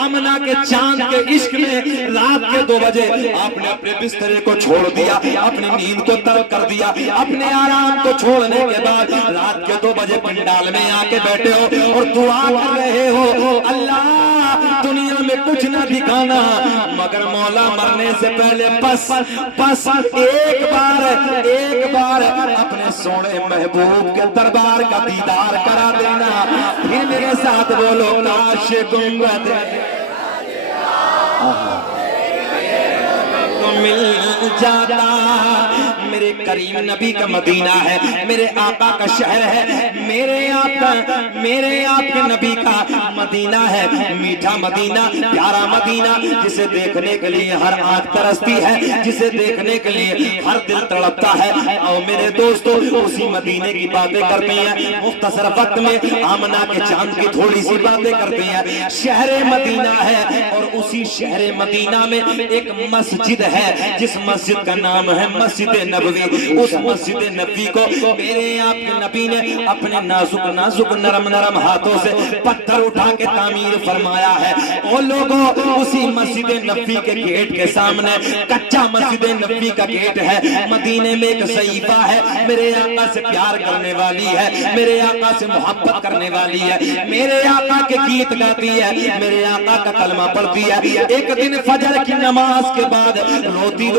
آمنہ کے چاند کے عشق میں رات کے 2 بجے آپ نے اپنے بسترے کو چھوڑ دیا, اپنی نیند کو ترک کر دیا. اپنے آرام کو چھوڑنے کے بعد رات کے 2 بجے پنڈال میں آ کے بیٹھے ہو اور دعا کر رہے ہو, اللہ دنیا میں کچھ نہ دکھانا مگر مولا مرنے سے پہلے بس ایک بار اپنے سونے محبوب کے دربار کا دیدار کرا دینا. پھر میرے ساتھ بولو کاش گنبد مل جاتا. میرے کریم نبی کا مدینہ ہے, میرے آقا کا شہر ہے, میرے آپ کے نبی کا مدینہ ہے. میٹھا مدینہ, پیارا مدینہ, جسے دیکھنے کے لیے ہر آنکھ ترستی ہے, جسے دیکھنے کے لیے ہر دل تڑپتا ہے. اور میرے دوستو اسی مدینے کی باتیں کرتے ہیں مختصر وقت میں. آمنہ کے چاند کی تھوڑی سی باتیں کرتے ہیں. شہر مدینہ ہے اور اسی شہر مدینہ میں ایک مسجد ہے جس مسجد کا نام ہے مسجد نبوی. اس مسجد نبوی کو میرے آپ کے نبی نے اپنے نازک نرم ہاتھوں سے پتھر اٹھا کے تعمیر فرمایا ہے. وہ لوگوں اسی مسجد نبوی کے گیٹ کے سامنے, کچا مسجد نبوی کا گیٹ ہے, مدینے میں ایک صحیفہ ہے, میرے آقا سے پیار کرنے والی ہے, میرے آقا سے محبت کرنے والی ہے, میرے آقا کے گیت گاتی ہے, میرے آقا کا کلمہ پڑھتی ہے. ایک دن فجر کی نماز کے بعد روتی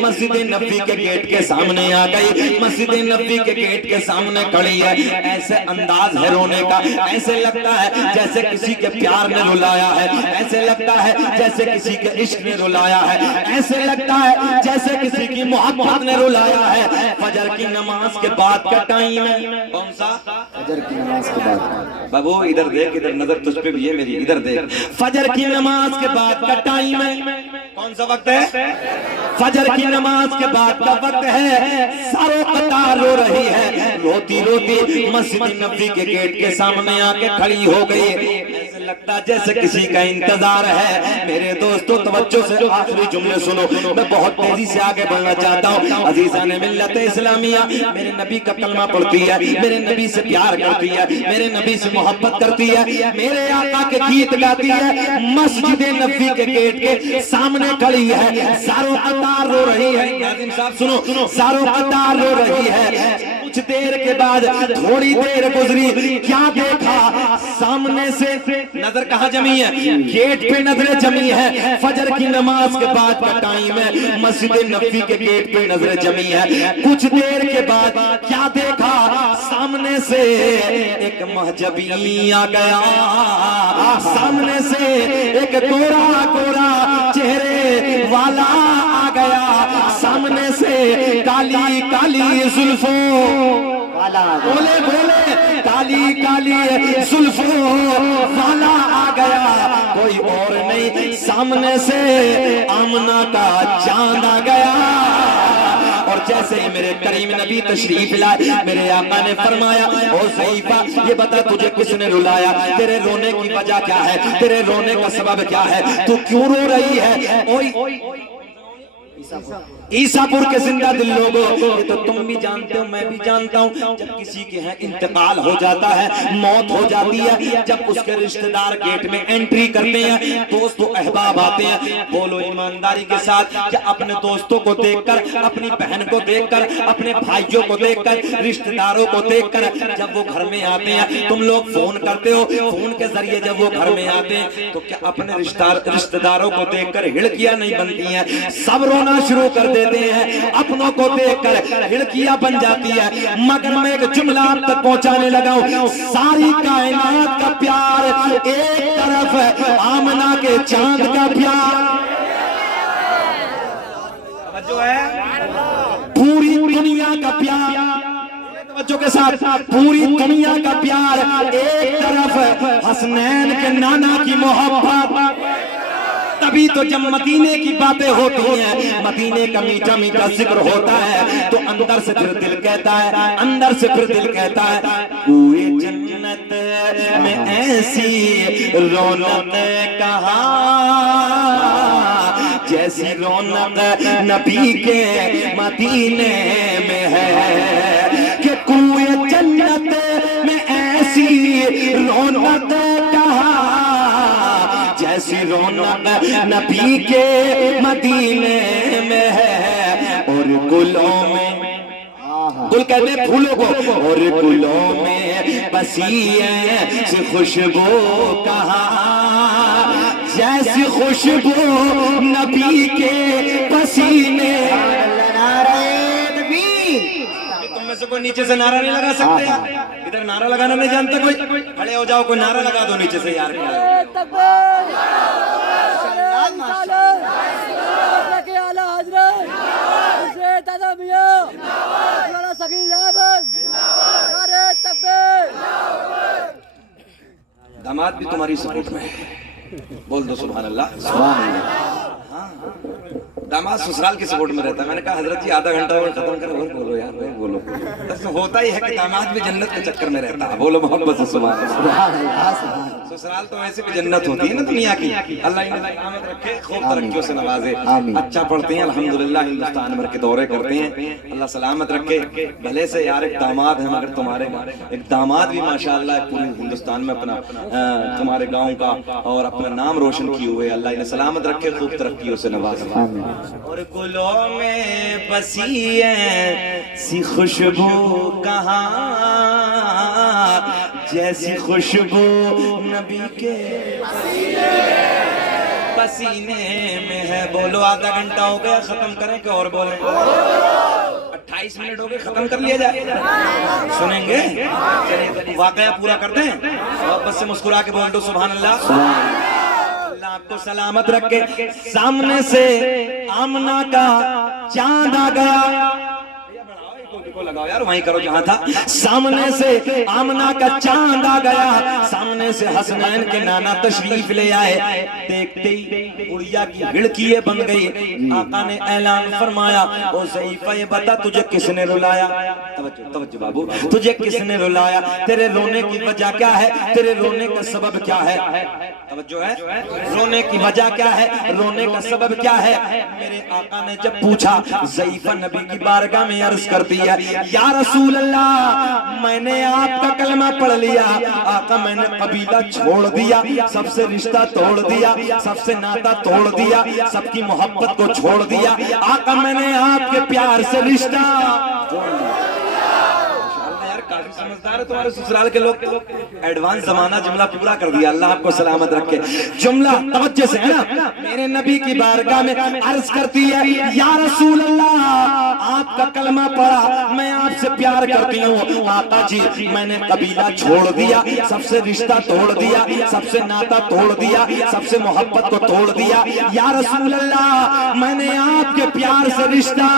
مسجد نبوی کے گیٹ کے سامنے آ گئی, مسجد نبوی کے گیٹ کے سامنے کھڑی ہے. ایسے انداز ہے رونے کا, ایسے لگتا ہے جیسے کسی کے پیار نے رلایا ہے, ایسے لگتا ہے جیسے کسی کے عشق نے رلایا ہے, ایسے لگتا ہے جیسے کسی کی محبت نے رلایا ہے. فجر کی نماز کے بعد کا ٹائم ہے. کون سا؟ فجر کی نماز کے بعد. بابو ادھر دیکھ, ادھر نظر تجھ پہ بھی ہے میری, ادھر دیکھ. فجر کی نماز کے بعد کا ٹائم ہے. کون سا وقت ہے؟ فجر کی نماز کے بعد کا وقت ہے. ساروں قطار رو رہی ہے, روتی مسجد نبوی کے گیٹ کے سامنے آ کے کھڑی ہو گئی. ایسے لگتا جیسے کسی کا انتظار ہے. میرے دوستو توجہ سے آخری جملے سنو, میں بہت تیزی سے آگے بڑھنا چاہتا ہوں. عزیزان ملت اسلامیہ, میرے نبی کا کلمہ پڑھتی ہے, میرے نبی سے پیار کرتی ہے, میرے نبی سے محبت کرتی ہے, میرے آقا کے گیت گاتی ہے, مسجد نبوی کے گیٹ کے سامنے کھڑی ہے. ساروں قطار رو رہی ہے. ناظرین صاحب سنو, ساروں قطار رو رہی ہے. کچھ دیر کے بعد تھوڑی دیر گزری, کیا دیکھا سامنے سے نظر کہاں جمی ہے؟ گیٹ پہ نظر جمی ہے. فجر کی نماز کے بعد کا ٹائم ہے, مسجد نبوی کے گیٹ پہ نظر جمی ہے. کچھ دیر کے بعد کیا دیکھا سامنے سے ایک محجبی آ گیا. سامنے سے ایک گورا چہرے والا آ گیا. سامنے سے کالی زلفوں والا, بولے کالی زلفوں والا آ گیا. کوئی اور نہیں, سامنے سے آمنہ کا چاند آ گیا. اور جیسے ہی میرے کریم نبی تشریف لائے, میرے آقا نے فرمایا, او صحیفہ یہ بتا تجھے کس نے رلایا, تیرے رونے کی وجہ کیا ہے, تیرے رونے کا سبب کیا ہے, تو کیوں رو رہی ہے؟ عیسیٰ پور کے زندہ دل لوگوں, یہ تو تم بھی جانتے ہو, میں بھی جانتا ہوں, جب کسی کے ہیں انتقال ہو جاتا ہے, موت ہو جاتی ہے, جب اس کے رشتہ دار گیٹ میں انٹری کرتے ہیں, دوست و احباب آتے ہیں. بولو ایمانداری کے ساتھ, کیا اپنے دوستوں کو دیکھ کر, اپنی بہن کو دیکھ کر, اپنے بھائیوں کو دیکھ کر, رشتہ داروں کو دیکھ کر جب وہ گھر میں آتے ہیں تم لوگ فون کرتے ہو, فون کے ذریعے جب وہ گھر میں آتے ہیں تو کیا اپنے رشتہ داروں کو دیکھ کر ہڑکیاں نہیں بنتی ہیں؟ سب رونا شروع کر دیتے ہیں, اپنوں کو دیکھ کر ہڑکیاں بن جاتی ہے. مگر میں ایک جملہ آپ تک پہنچانے لگا ہوں, ساری کائنات کا پیار ایک طرف, آمنہ کے چاند کا پیار جو ہے, پوری دنیا کا پیار, بچوں کے ساتھ پوری دنیا کا پیار ایک طرف, حسنین کے نانا کی محبت. تبھی تو جب مدینے کی باتیں ہوتی ہیں, مدینے کا میٹھا میٹھا ذکر ہوتا ہے, تو اندر سے پھر دل کہتا ہے, کوئی جنت میں ایسی رونق کہاں, جیسی رونق نبی کے مدینے میں ہے. کہ کوئی جنت میں ایسی رونق کہاں, جیسی رونق نبی کے مدینے میں ہے اور گلوں میں گل کہتے ہیں پھولوں کو اور گلوں میں بسی ایسی خوشبو کہاں جیسی خوشبو نبی کے پسینے تم میں سے کوئی نیچے سے نعرہ نہیں لگا سکتے ادھر نعرہ لگانا نہیں جانتا کوئی کھڑے ہو جاؤ کوئی نعرہ لگا دو نیچے سے یار داماد بھی تمہاری سپورٹ میں ہے بول دو سبحان اللہ سبحان اللہ داماد سسرال کی سپورٹ میں رہتا ہے میں نے کہا حضرت جی آدھا گھنٹہ اور ختم کرو اور بولو یار بولو ہوتا ہی ہے کہ داماد بھی جنت کے چکر میں رہتا ہے بولو محبت سے سبحان اللہ سسرال تو ویسے بھی جنت ہوتی ہے نا دنیا کی اللہ انہیں سلامت رکھے خوب ترقیوں سے نوازے اچھا پڑھتے ہیں الحمدللہ ہندوستان بھر کے دورے کرتے ہیں اللہ سلامت رکھے بھلے سے یار ایک داماد ہے مگر تمہارے ایک داماد بھی ماشاءاللہ پورے ہندوستان میں اپنا تمہارے گاؤں کا اور اپنا نام روشن کیے ہوئے اللہ انہیں سلامت رکھے خوب ترقیوں سے نوازے اور گلوں میں بسی ایسی خوشبو کہاں جیسی خوشبو نبی کے پسینے میں ہے بولو آدھا گھنٹہ ہو گیا ختم کریں کہ اور بولیں 28 منٹ ہو گئے ختم کر لیا جائے سنیں گے واقعہ پورا کرتے ہیں اور بس سے مسکرا کے بول دو سبحان اللہ اللہ آپ کو سلامت رکھے سامنے سے آمنہ کا چاند آ گیا لگاؤ یار وہیں کرو جہاں تھا سامنے سے آمنہ کا چاند آ گیا سامنے سے حسنین کے نانا تشریف لے آئے دیکھتے ہی گڑیا کی ہڑکیے بن گئی آقا نے اعلان فرمایا او ضعیفہ یہ بتا تجھے کس نے رلایا توجہ بابو تجھے کس نے رلایا تیرے رونے کی وجہ کیا ہے تیرے رونے کا سبب کیا ہے توجہ ہے رونے کی وجہ کیا ہے رونے کا سبب کیا ہے میرے آقا نے جب پوچھا ضعیفہ نبی کی بارگاہ میں عرض کر دیا یا رسول اللہ میں نے آپ کا کلمہ پڑھ لیا آقا میں نے قبیلہ چھوڑ دیا سب سے رشتہ توڑ دیا سب سے ناتا توڑ دیا سب کی محبت کو چھوڑ دیا آقا میں نے آپ کے پیار سے رشتہ توڑ دیا کافی سمجھدار ہے تمہارے سسرال کے لوگ ایڈوانس زمانہ جملہ پورا کر دیا اللہ آپ کو سلامت رکھے جملہ توجہ سے ہے نا میرے نبی کی بارگاہ میں عرض کرتی ہے یا رسول اللہ آپ کا کلمہ پڑھا میں آپ سے پیار کرتی ہوں آقا جی میں نے قبیلہ چھوڑ دیا سب سے رشتہ توڑ دیا سب سے ناتا توڑ دیا سب سے محبت کو توڑ دیا یا رسول اللہ میں نے آپ کے پیار سے رشتہ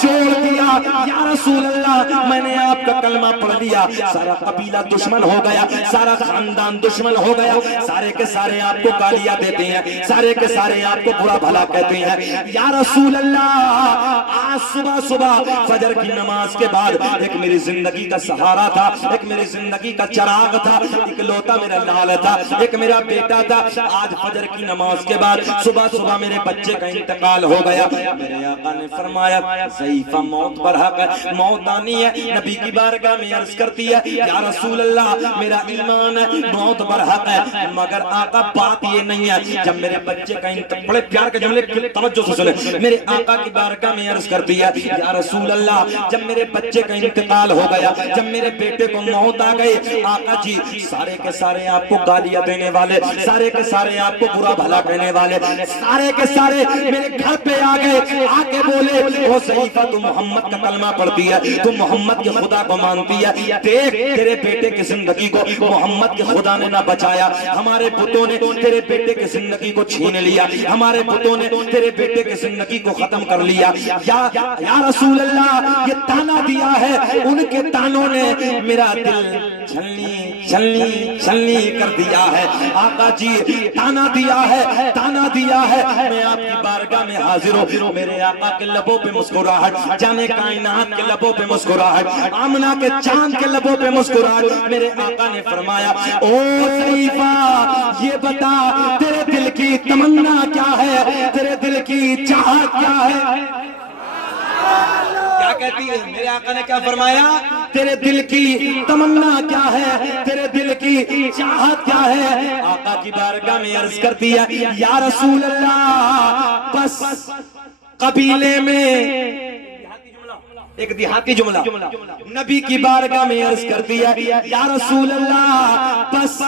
چھوڑ دیا یا رسول اللہ میں نے آپ کا کلمہ پڑھ لیا سارا قبیلہ دشمن ہو گیا سارا خاندان دشمن ہو گیا سارے کے سارے آپ کو گالیاں دیتے ہیں سارے کے سارے آپ کو برا بھلا کہتے ہیں یا رسول اللہ آج صبح صبح فجر کی نماز کے بعد ایک میری زندگی کا سہارا تھا ایک میری زندگی کا چراغ تھا ایک لوتا میرا لال تھا ایک میرا بیٹا تھا آج فجر کی نماز کے بعد صبح صبح میرے بچے کا انتقال ہو گیا میرے آقا نے فرمایا ضعیفہ موت پر حق ہے موت آنی ہے نبی کی بارگاہ میں عرض کرتی ہے یا رسول اللہ میرا ایمان ہے موت پر حق ہے مگر آقا بات یہ نہیں ہے جب میرے بچے کا بڑے پیار کے جملے توجہ سے سنیں میرے آقا کی بارگاہ میں عرض کرتی ہے یا رسول اللہ جب میرے بچے کا انتقال ہو گیا جب میرے بیٹے کو موت آ گئی آقا جی سارے کے سارے آپ کو گالیاں دینے والے سارے کے سارے آپ کو برا بھلا کہنے والے سارے کے سارے میرے گھر پہ آ گئے آ کے بولے وہ ضعیفہ تو محمد کا کلمہ پڑھتی ہے تو محمد کے خدا کو مانتی ہے دیکھ تیرے بیٹے کی زندگی کو محمد کے خدا نے نہ بچایا ہمارے بتوں نے تیرے بیٹے کی زندگی کو چھین لیا ہمارے بتوں نے تیرے بیٹے کی زندگی کو ختم کر لیا یا رسول اللہ یہ تانا دیا ہے ان کے تانوں نے میرا دل چھلنی کر دیا ہے آقا جی تانا دیا ہے میں آپ کی بارگاہ میں حاضر ہوں میرے آقا کے لبوں پہ مسکراہٹ جانے کائنات کے لبوں پہ مسکراہٹ آمنہ کے چاند کے لبوں پہ مسکراہٹ میرے آقا نے فرمایا او ضعیفہ یہ بتا تیرے دل کی تمنا کیا ہے تیرے دل کی چاہت کیا ہے کہتی ہے؟ میرے آقا نے کیا فرمایا؟ تیرے دل کی تمنا کیا ہے، تیرے دل کی چاہت کیا ہے؟ آقا کی بارگاہ میں عرض کرتی ہے یا رسول اللہ بس قبیلے میں، ایک دیہاتی جملہ، نبی کی بارگاہ میں عرض کرتی ہے یا رسول اللہ بس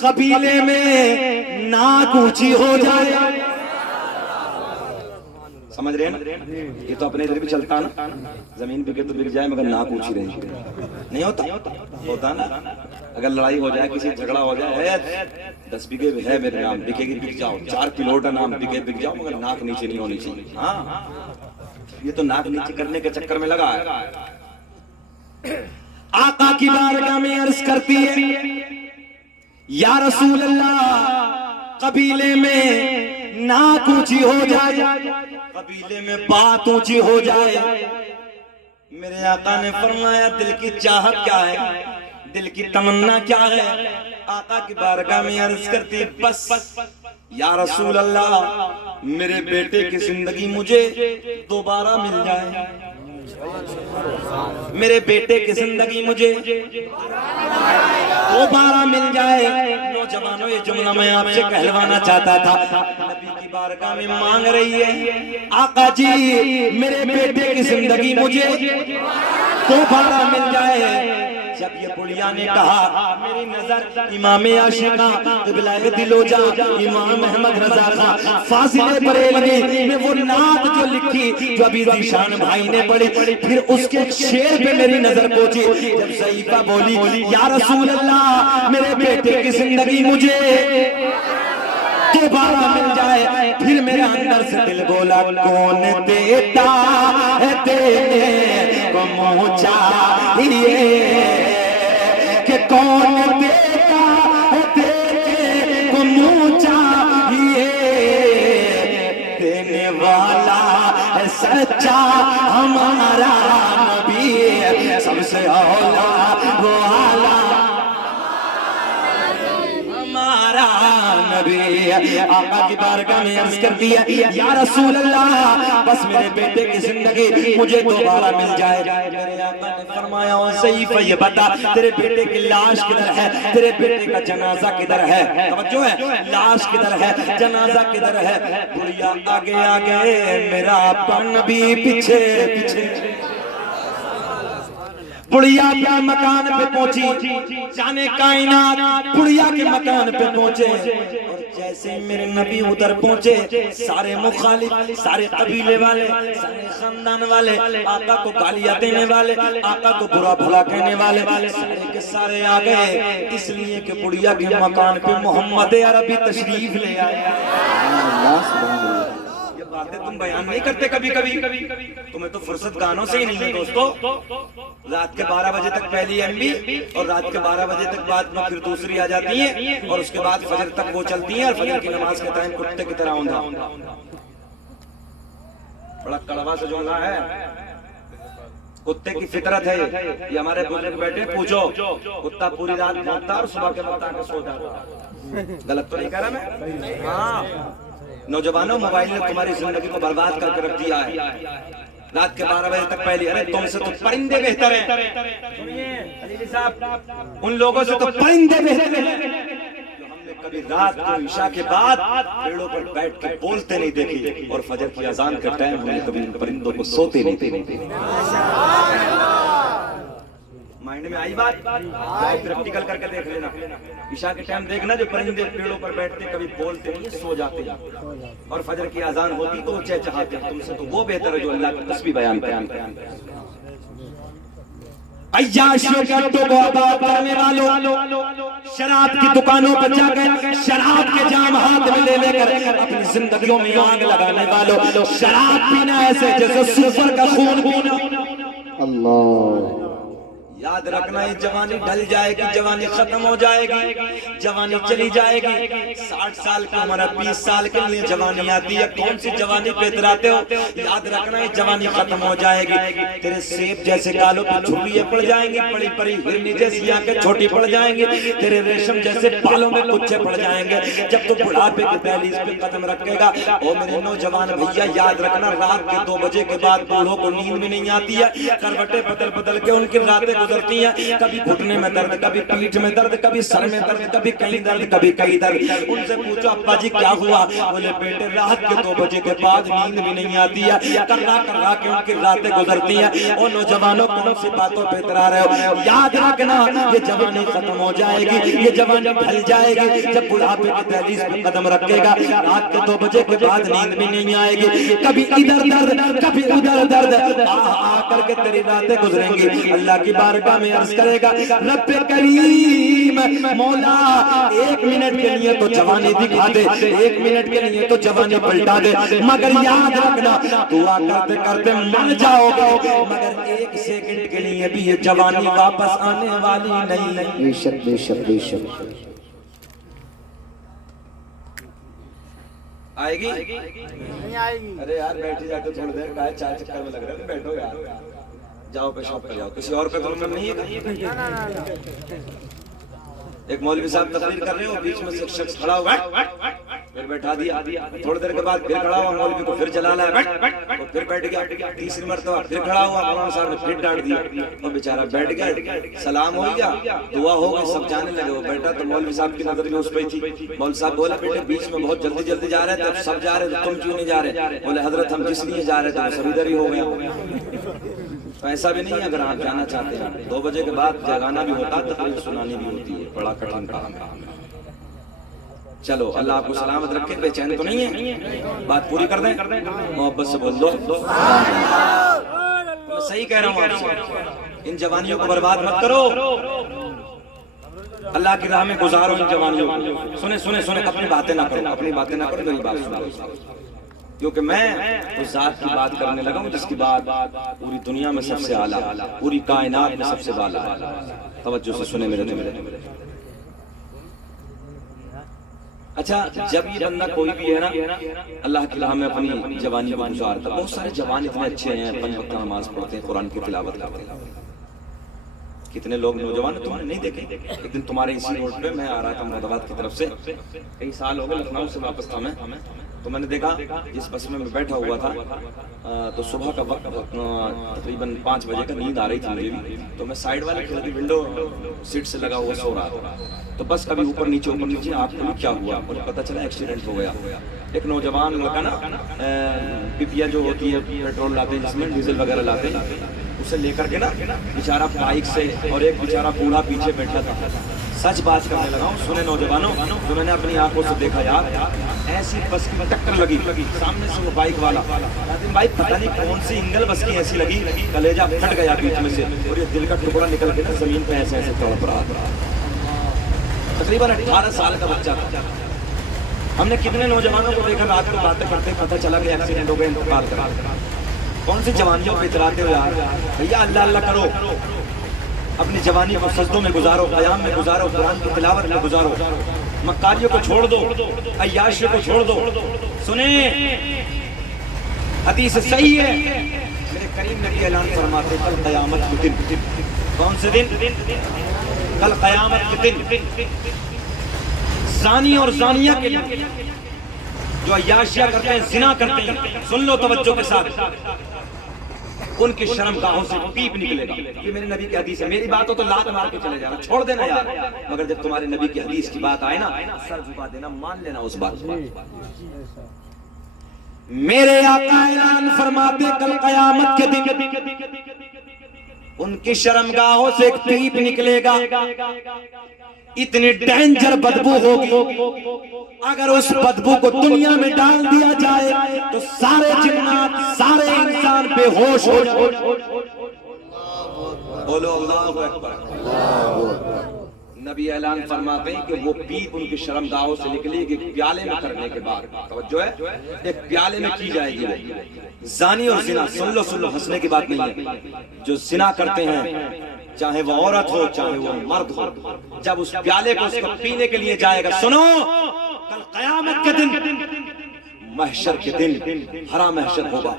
قبیلے میں ناک اونچی ہو جائے. سمجھ رہے ہیں؟ یہ تو اپنے ادھر بھی چلتا نا، زمین بکے تو بک جائے مگر ناک اونچی رہے. نہیں ہوتا نا. اگر لڑائی ہو جائے، کسی جھگڑا ہو جائے، 10 بیگھے ہے میرے نام، بکے گی بک جاؤ. 4 کلو کا نام بکے بک جاؤ مگر ناک نیچے نہیں ہونی چاہیے. ہاں یہ تو ناک نیچے کرنے کے چکر میں لگا ہے. آقا کی بارگاہ میں عرض کرتی ہے یا رسول اللہ قبیلے میں ناک اونچی ہو جائے، قبیلے میں بات اونچی ہو جائے. میرے آقا نے فرمایا دل کی چاہت کیا ہے، دل کی تمنا کیا ہے؟ آقا کی بارگاہ میں عرض کرتی ہے بس یا رسول اللہ میرے بیٹے کی زندگی مجھے دوبارہ مل جائے، میرے بیٹے کی زندگی مجھے دوبارہ مل جائے. نوجوانوں یہ جملہ میں آپ سے کہلوانا چاہتا تھا. نبی کی بارگاہ میں مانگ رہی ہے آقا جی میرے بیٹے کی زندگی مجھے دوبارہ مل جائے. جب یہ بڑھیا نے کہا میری نظر امام عاشقاں قبلہ دل و جاں امام احمد رضا خان فاضل بریلوی نے وہ نعت جو لکھی جو ابھی ذیشان بھائی نے پڑھی، پھر اس کے شعر پہ میری نظر پہنچی. جب ضعیفہ بولی یا رسول اللہ میرے بیٹے کی زندگی مجھے دوبارہ مل جائے، پھر میرے اندر سے دل بولا کون دیتا ہے دینے کو منہ چاہیے، کہ کون دیتا ہے دینے کو منہ چاہیے. دینے والا ہے سچا ہمارا نبی، سب سے اولا وہ اعلیٰ ہمارا نبی. آقا کی بارگاہ میں عرض کرتی ہے یا رسول اللہ بس میرے بیٹے کی زندگی مجھے دوبارہ مل جائے. میرے آقا نے فرمایا او ضعیفہ یہ بتا تیرے بیٹے کی لاش کدھر ہے، تیرے بیٹے کا جنازہ کدھر ہے؟ توجہ ہے، لاش کدھر ہے، جنازہ کدھر ہے؟ بڑھیا آگے آگے میرا آپ کا نبی پیچھے پیچھے. بڑھیا کے مکان پہ پہنچی، جانے کائنات بڑھیا کے مکان پہ پہنچے. اور جیسے ہی میرے نبی ادھر پہنچے سارے مخالف، سارے قبیلے والے، سارے خاندان والے، آقا کو گالیاں دینے والے، آقا کو برا بھلا کہنے والے سارے کے سارے آ گئے، اس لیے کہ بڑھیا کے مکان پہ محمد عربی تشریف لے آئے. باتیں تم بیان نہیں کرتے کبھی کبھی، تمہیں تو فرصت گانوں سے ہی نہیں ہے دوستو. رات کے 12 بجے تک پہلی ایم بی اور رات کے 12 بجے تک بعد میں پھر دوسری آ جاتی ہیں اور اس کے بعد فجر تک وہ چلتی ہیں اور فجر کی نماز کے ٹائم کتے کی طرح ہوندہ. بڑا کڑوا سے جملہ ہے، کتے کی فطرت ہے یہ. ہمارے بزرگ بیٹھے پوچھو کتا پوری رات بھونکتا اور صبح کے وقت آ کے سو جاتا. غلط تو نہیں کہہ رہا میں؟ ہاں نوجوانوں موبائل نے تمہاری زندگی کو برباد کر کے رکھ دیا ہے. رات کے 12 بجے تک پہلی، ارے تم سے تو پرندے بہتر ہیں. علی صاحب ان لوگوں سے تو پرندے بہتر ہیں جو ہم نے کبھی رات کو عشاء کے بعد پیڑوں پر بیٹھ کے بولتے نہیں دیکھے اور فجر کی اذان کا ٹائم ہم نے کبھی ان پرندوں کو سوتے نہیں دیکھے. مائنڈ میں آئی بات؟ پریکٹیکل کر کے دیکھ لینا. عشاء کے ٹائم دیکھنا جو پرندے پیڑوں پر بیٹھتے کبھی بولتے نہیں، سو جاتے ہیں اور فجر کی اذان ہوتی تو وہ چہچہاتے ہیں. تم سے تو وہ بہتر ہے جو اللہ کا تسبیح بیان کرتے ہیں. عیاشیوں کے اڈوں کو آباد کرنے والوں، شراب کی دکانوں پر جا کر شراب کے جام ہاتھ میں لے لے کر اپنی زندگیوں میں آگ لگانے والوں، شراب پینا ایسے جیسے سوفر کا خون پینا. اللہ یاد رکھنا یہ جوانی ڈھل جائے گی، جوانی ختم ہو جائے گی، جوانی چلی جائے گی۔ 60 سال کی عمر ہے، 20 سال کے لیے جوانی آتی ہے، کون سی جوانی پہ اتراتے ہو؟ یاد رکھنا یہ جوانی ختم ہو جائے گی۔ تیرے سیب جیسے گالوں پہ جھریاں پڑ جائیں گی، پڑی پڑی ہرنی جیسی آنکھیں چھوٹی پڑ جائیں گی، تیرے ریشم جیسے بالوں میں کچھے پڑ جائیں گے جب تو بڑھاپے کی دہلیز پہ قدم رکھے گا۔ او میرے نوجوان بھیا یاد رکھنا، رات کے 2 بجے کے بعد بوڑھوں کو نیند بھی نہیں آتی ہے، کروٹیں بدل بدل کے ان کی راتیں گزرتی ہیں، کبھی گھٹنے میں درد، کبھی پیٹھ میں درد، کبھی سر میں درد، کبھی کہیں درد، کبھی کہیں درد۔ ان سے پوچھو ابا جی کیا ہوا؟ بولے بیٹے رات کے 2 بجے کے بعد نیند بھی نہیں آتی ہے، کرا کرا کے ان کی راتیں گزرتی ہیں۔ او نوجوانوں کون سی باتوں پہ اترا رہے ہو؟ یاد رکھنا یہ جوانی ختم ہو جائے گی، یہ جوانی ڈھل جائے گی جب بڑھاپے کی دہلیز پہ قدم رکھے گا۔ رات کے 2 بجے کے بعد نیند بھی نہیں آئے گی، کبھی ادھر درد، کبھی ادھر درد، آ کر کے تیری راتیں گزریں گی۔ اللہ کی بارگاہ میں عرض کرے گا رب کریم مولا 1 منٹ کے لیے تو جوانی دکھا دے، 1 منٹ کے لیے تو جوانی پلٹا دے، مگر یاد رکھنا دعا کرتے کرتے مر جاؤ گے، مگر 1 سیکنڈ کے لیے بھی یہ جوانی واپس آنے والی نہیں۔ بے شک بے شک بے شک۔ آئے گی؟ نہیں آئے گی۔ ارے یار بیٹھی جا کے تھوڑی دیر کا ہے، 4 چکر میں لگ رہے ہیں، بیٹھو یار، جاؤ پیشاب کر جاؤ، کسی اور کا ضرورت نہیں ہے۔ ایک مولوی صاحب تقریر کر رہے ہو، بیچ میں سے ایک شخص کھڑا ہوا، پھر بیٹھا دیا، تھوڑی دیر کے بعد پھر کھڑا ہوا، مولوی کو پھر چلا لایا، اور پھر بیٹھ گیا، تیسری مرتبہ پھر کھڑا ہوا، مولانا صاحب نے پھر ڈانٹ دیا، اور بیچارہ بیٹھ گیا، سلام ہو گیا، دعا ہو گئی، سب جانے لگے۔ وہ بیٹھا تو مولوی صاحب کی نظر میں اس پہ تھی، مولوی صاحب بولا بیٹے بیچ میں بہت جلدی جلدی جا رہے تھے، سب جا رہے تھے، تم کیوں نہیں جا رہے؟ بولے حضرت ہم جس لیے جا رہے تھے وہ سب ادھر ہی ہو گیا۔ تو ایسا بھی نہیں ہے، اگر آپ جانا چاہتے ہیں 2 بجے کے بعد جگانا بھی ہوتا ہے، تقریر سنانی بھی ہوتی ہے، بڑا کٹھن کام ہے۔ چلو اللہ آپ کو سلامت رکھے، بے چین تو نہیں ہے، بات پوری کر دیں، محبت سے بول دو، میں صحیح کہہ رہا ہوں آپ سے، ان جوانیوں کو برباد مت کرو، اللہ کی راہ میں گزارو ان جوانیوں کو۔ سنیں سنیں سنیں، اپنی باتیں نہ کرو، اپنی باتیں نہ کرو، میری بات سنو، کیونکہ میں اس ذات کی بات کرنے لگا ہوں جس کی بات پوری دنیا میں سب سے اعلیٰ، پوری کائنات میں سب سے بالا۔ توجہ سے سنیں میرے تو میرے۔ اچھا جب یہ بندہ کوئی بھی ہے نا اللہ کی راہ میں اپنی جوانی کو گزارتا، بہت سارے جوان اتنے اچھے ہیں، 5 وقت نماز پڑھتے ہیں، قرآن کی تلاوت کرتے ہیں، کتنے لوگ نوجوان تم نے نہیں دیکھے؟ ایک دن تمہارے اسی روڈ پہ میں آ رہا تھا مرادآباد کی طرف سے، کئی سال ہو گئے، لکھنؤ سے واپس تھا میں، تو میں نے دیکھا جس بس میں بیٹھا ہوا تھا تو صبح کا وقت تقریباً 5 بجے کا، نیند آ رہی تھی مجھے بھی، تو میں سائیڈ والے کھڑکی ونڈو سیٹ سے لگا ہوا سو رہا تھا، تو بس کبھی اوپر نیچے آپ کو کیا ہوا، اور پتہ چلا ایکسیڈنٹ ہو گیا۔ ایک نوجوان لڑکا نا پپیا جو ہوتی ہے پیٹرول لاتے ہیں جس میں ڈیزل وغیرہ لاتے ہیں، اسے لے کر کے نا بیچارہ بائک سے، اور ایک بیچارہ بوڑھا پیچھے بیٹھا تھا۔ سچ بات کرنے لگا ہوں، سنے نوجوانوں، جو میں نے اپنی آنکھوں سے دیکھا یار، ایسی بس کی ٹکر لگی سامنے سے وہ بائک والا، لیکن بھائی پتہ نہیں کون سی انگل بس کی ایسی لگی، کلیجہ پھٹ گیا بیچ میں سے، اور یہ دل کا ٹکڑا نکل کے نا زمین پہ ایسے ایسے تڑپ رہا تھا۔ تقریباً 18 سال کا بچہ تھا۔ ہم نے کتنے نوجوانوں کو دیکھا رات کو باتیں کرتے، پتہ چلا کہ ایکسیڈنٹ ہو گئے، انتقال کر گئے۔ کون سی جوانیوں پہ اتراتے ہو یار؟ بھیا اللہ اللہ کرو، اپنی جوانی کو سجدوں میں گزارو، قیام میں گزارو، قرآن کی تلاوت میں گزارو، مکاریوں کو چھوڑ دو، عیاشیوں کو چھوڑ دو۔ سنیں حدیث صحیح ہے، میرے کریم نبی اعلان فرماتے کل قیامت کے دن، کون سے دن؟ کل قیامت کے دن زانی اور زانیہ کے لیے جو عیاشیاں کرتے ہیں، زنا کرتے ہیں، سن لو توجہ کے ساتھ، ان کی شرمگاہوں سے پیپ نکلے گا۔ یہ میرے نبی کی حدیث ہے، میری بات ہو تو لات مار کے چلے جانا، چھوڑ دینا یار، مگر جب تمہارے نبی کی حدیث کی بات آئے نا سر جھکا دینا، مان لینا اس بات کو۔ میرے آقا اعلان فرماتے کل قیامت کے دن ان کی شرمگاہوں سے ایک پیپ نکلے گا، اتنی ڈینجر بدبو ہوگی، اگر اس بدبو کو دنیا میں ڈال دیا جائے تو سارے جنات، سارے انسان بے ہوش ہو جائیں۔ بولو اللہ اکبر۔ نبی اعلان فرماتے ہیں کہ وہ پیپ ان کی شرمگاہوں سے نکلے گی پیالے میں کرنے کے بعد، توجہ ہے، ایک پیالے میں کی جائے گی۔ زانی اور زنا، سن لو ہنسنے کی بات نہیں ہے، جو زنا کرتے ہیں چاہے وہ عورت ہو چاہے وہ مرد ہو، جب اس پیالے کو اس کو پینے کے لیے جائے گا، سنو کل قیامت کے دن، محشر کے دن، ہرا محشر ہوگا،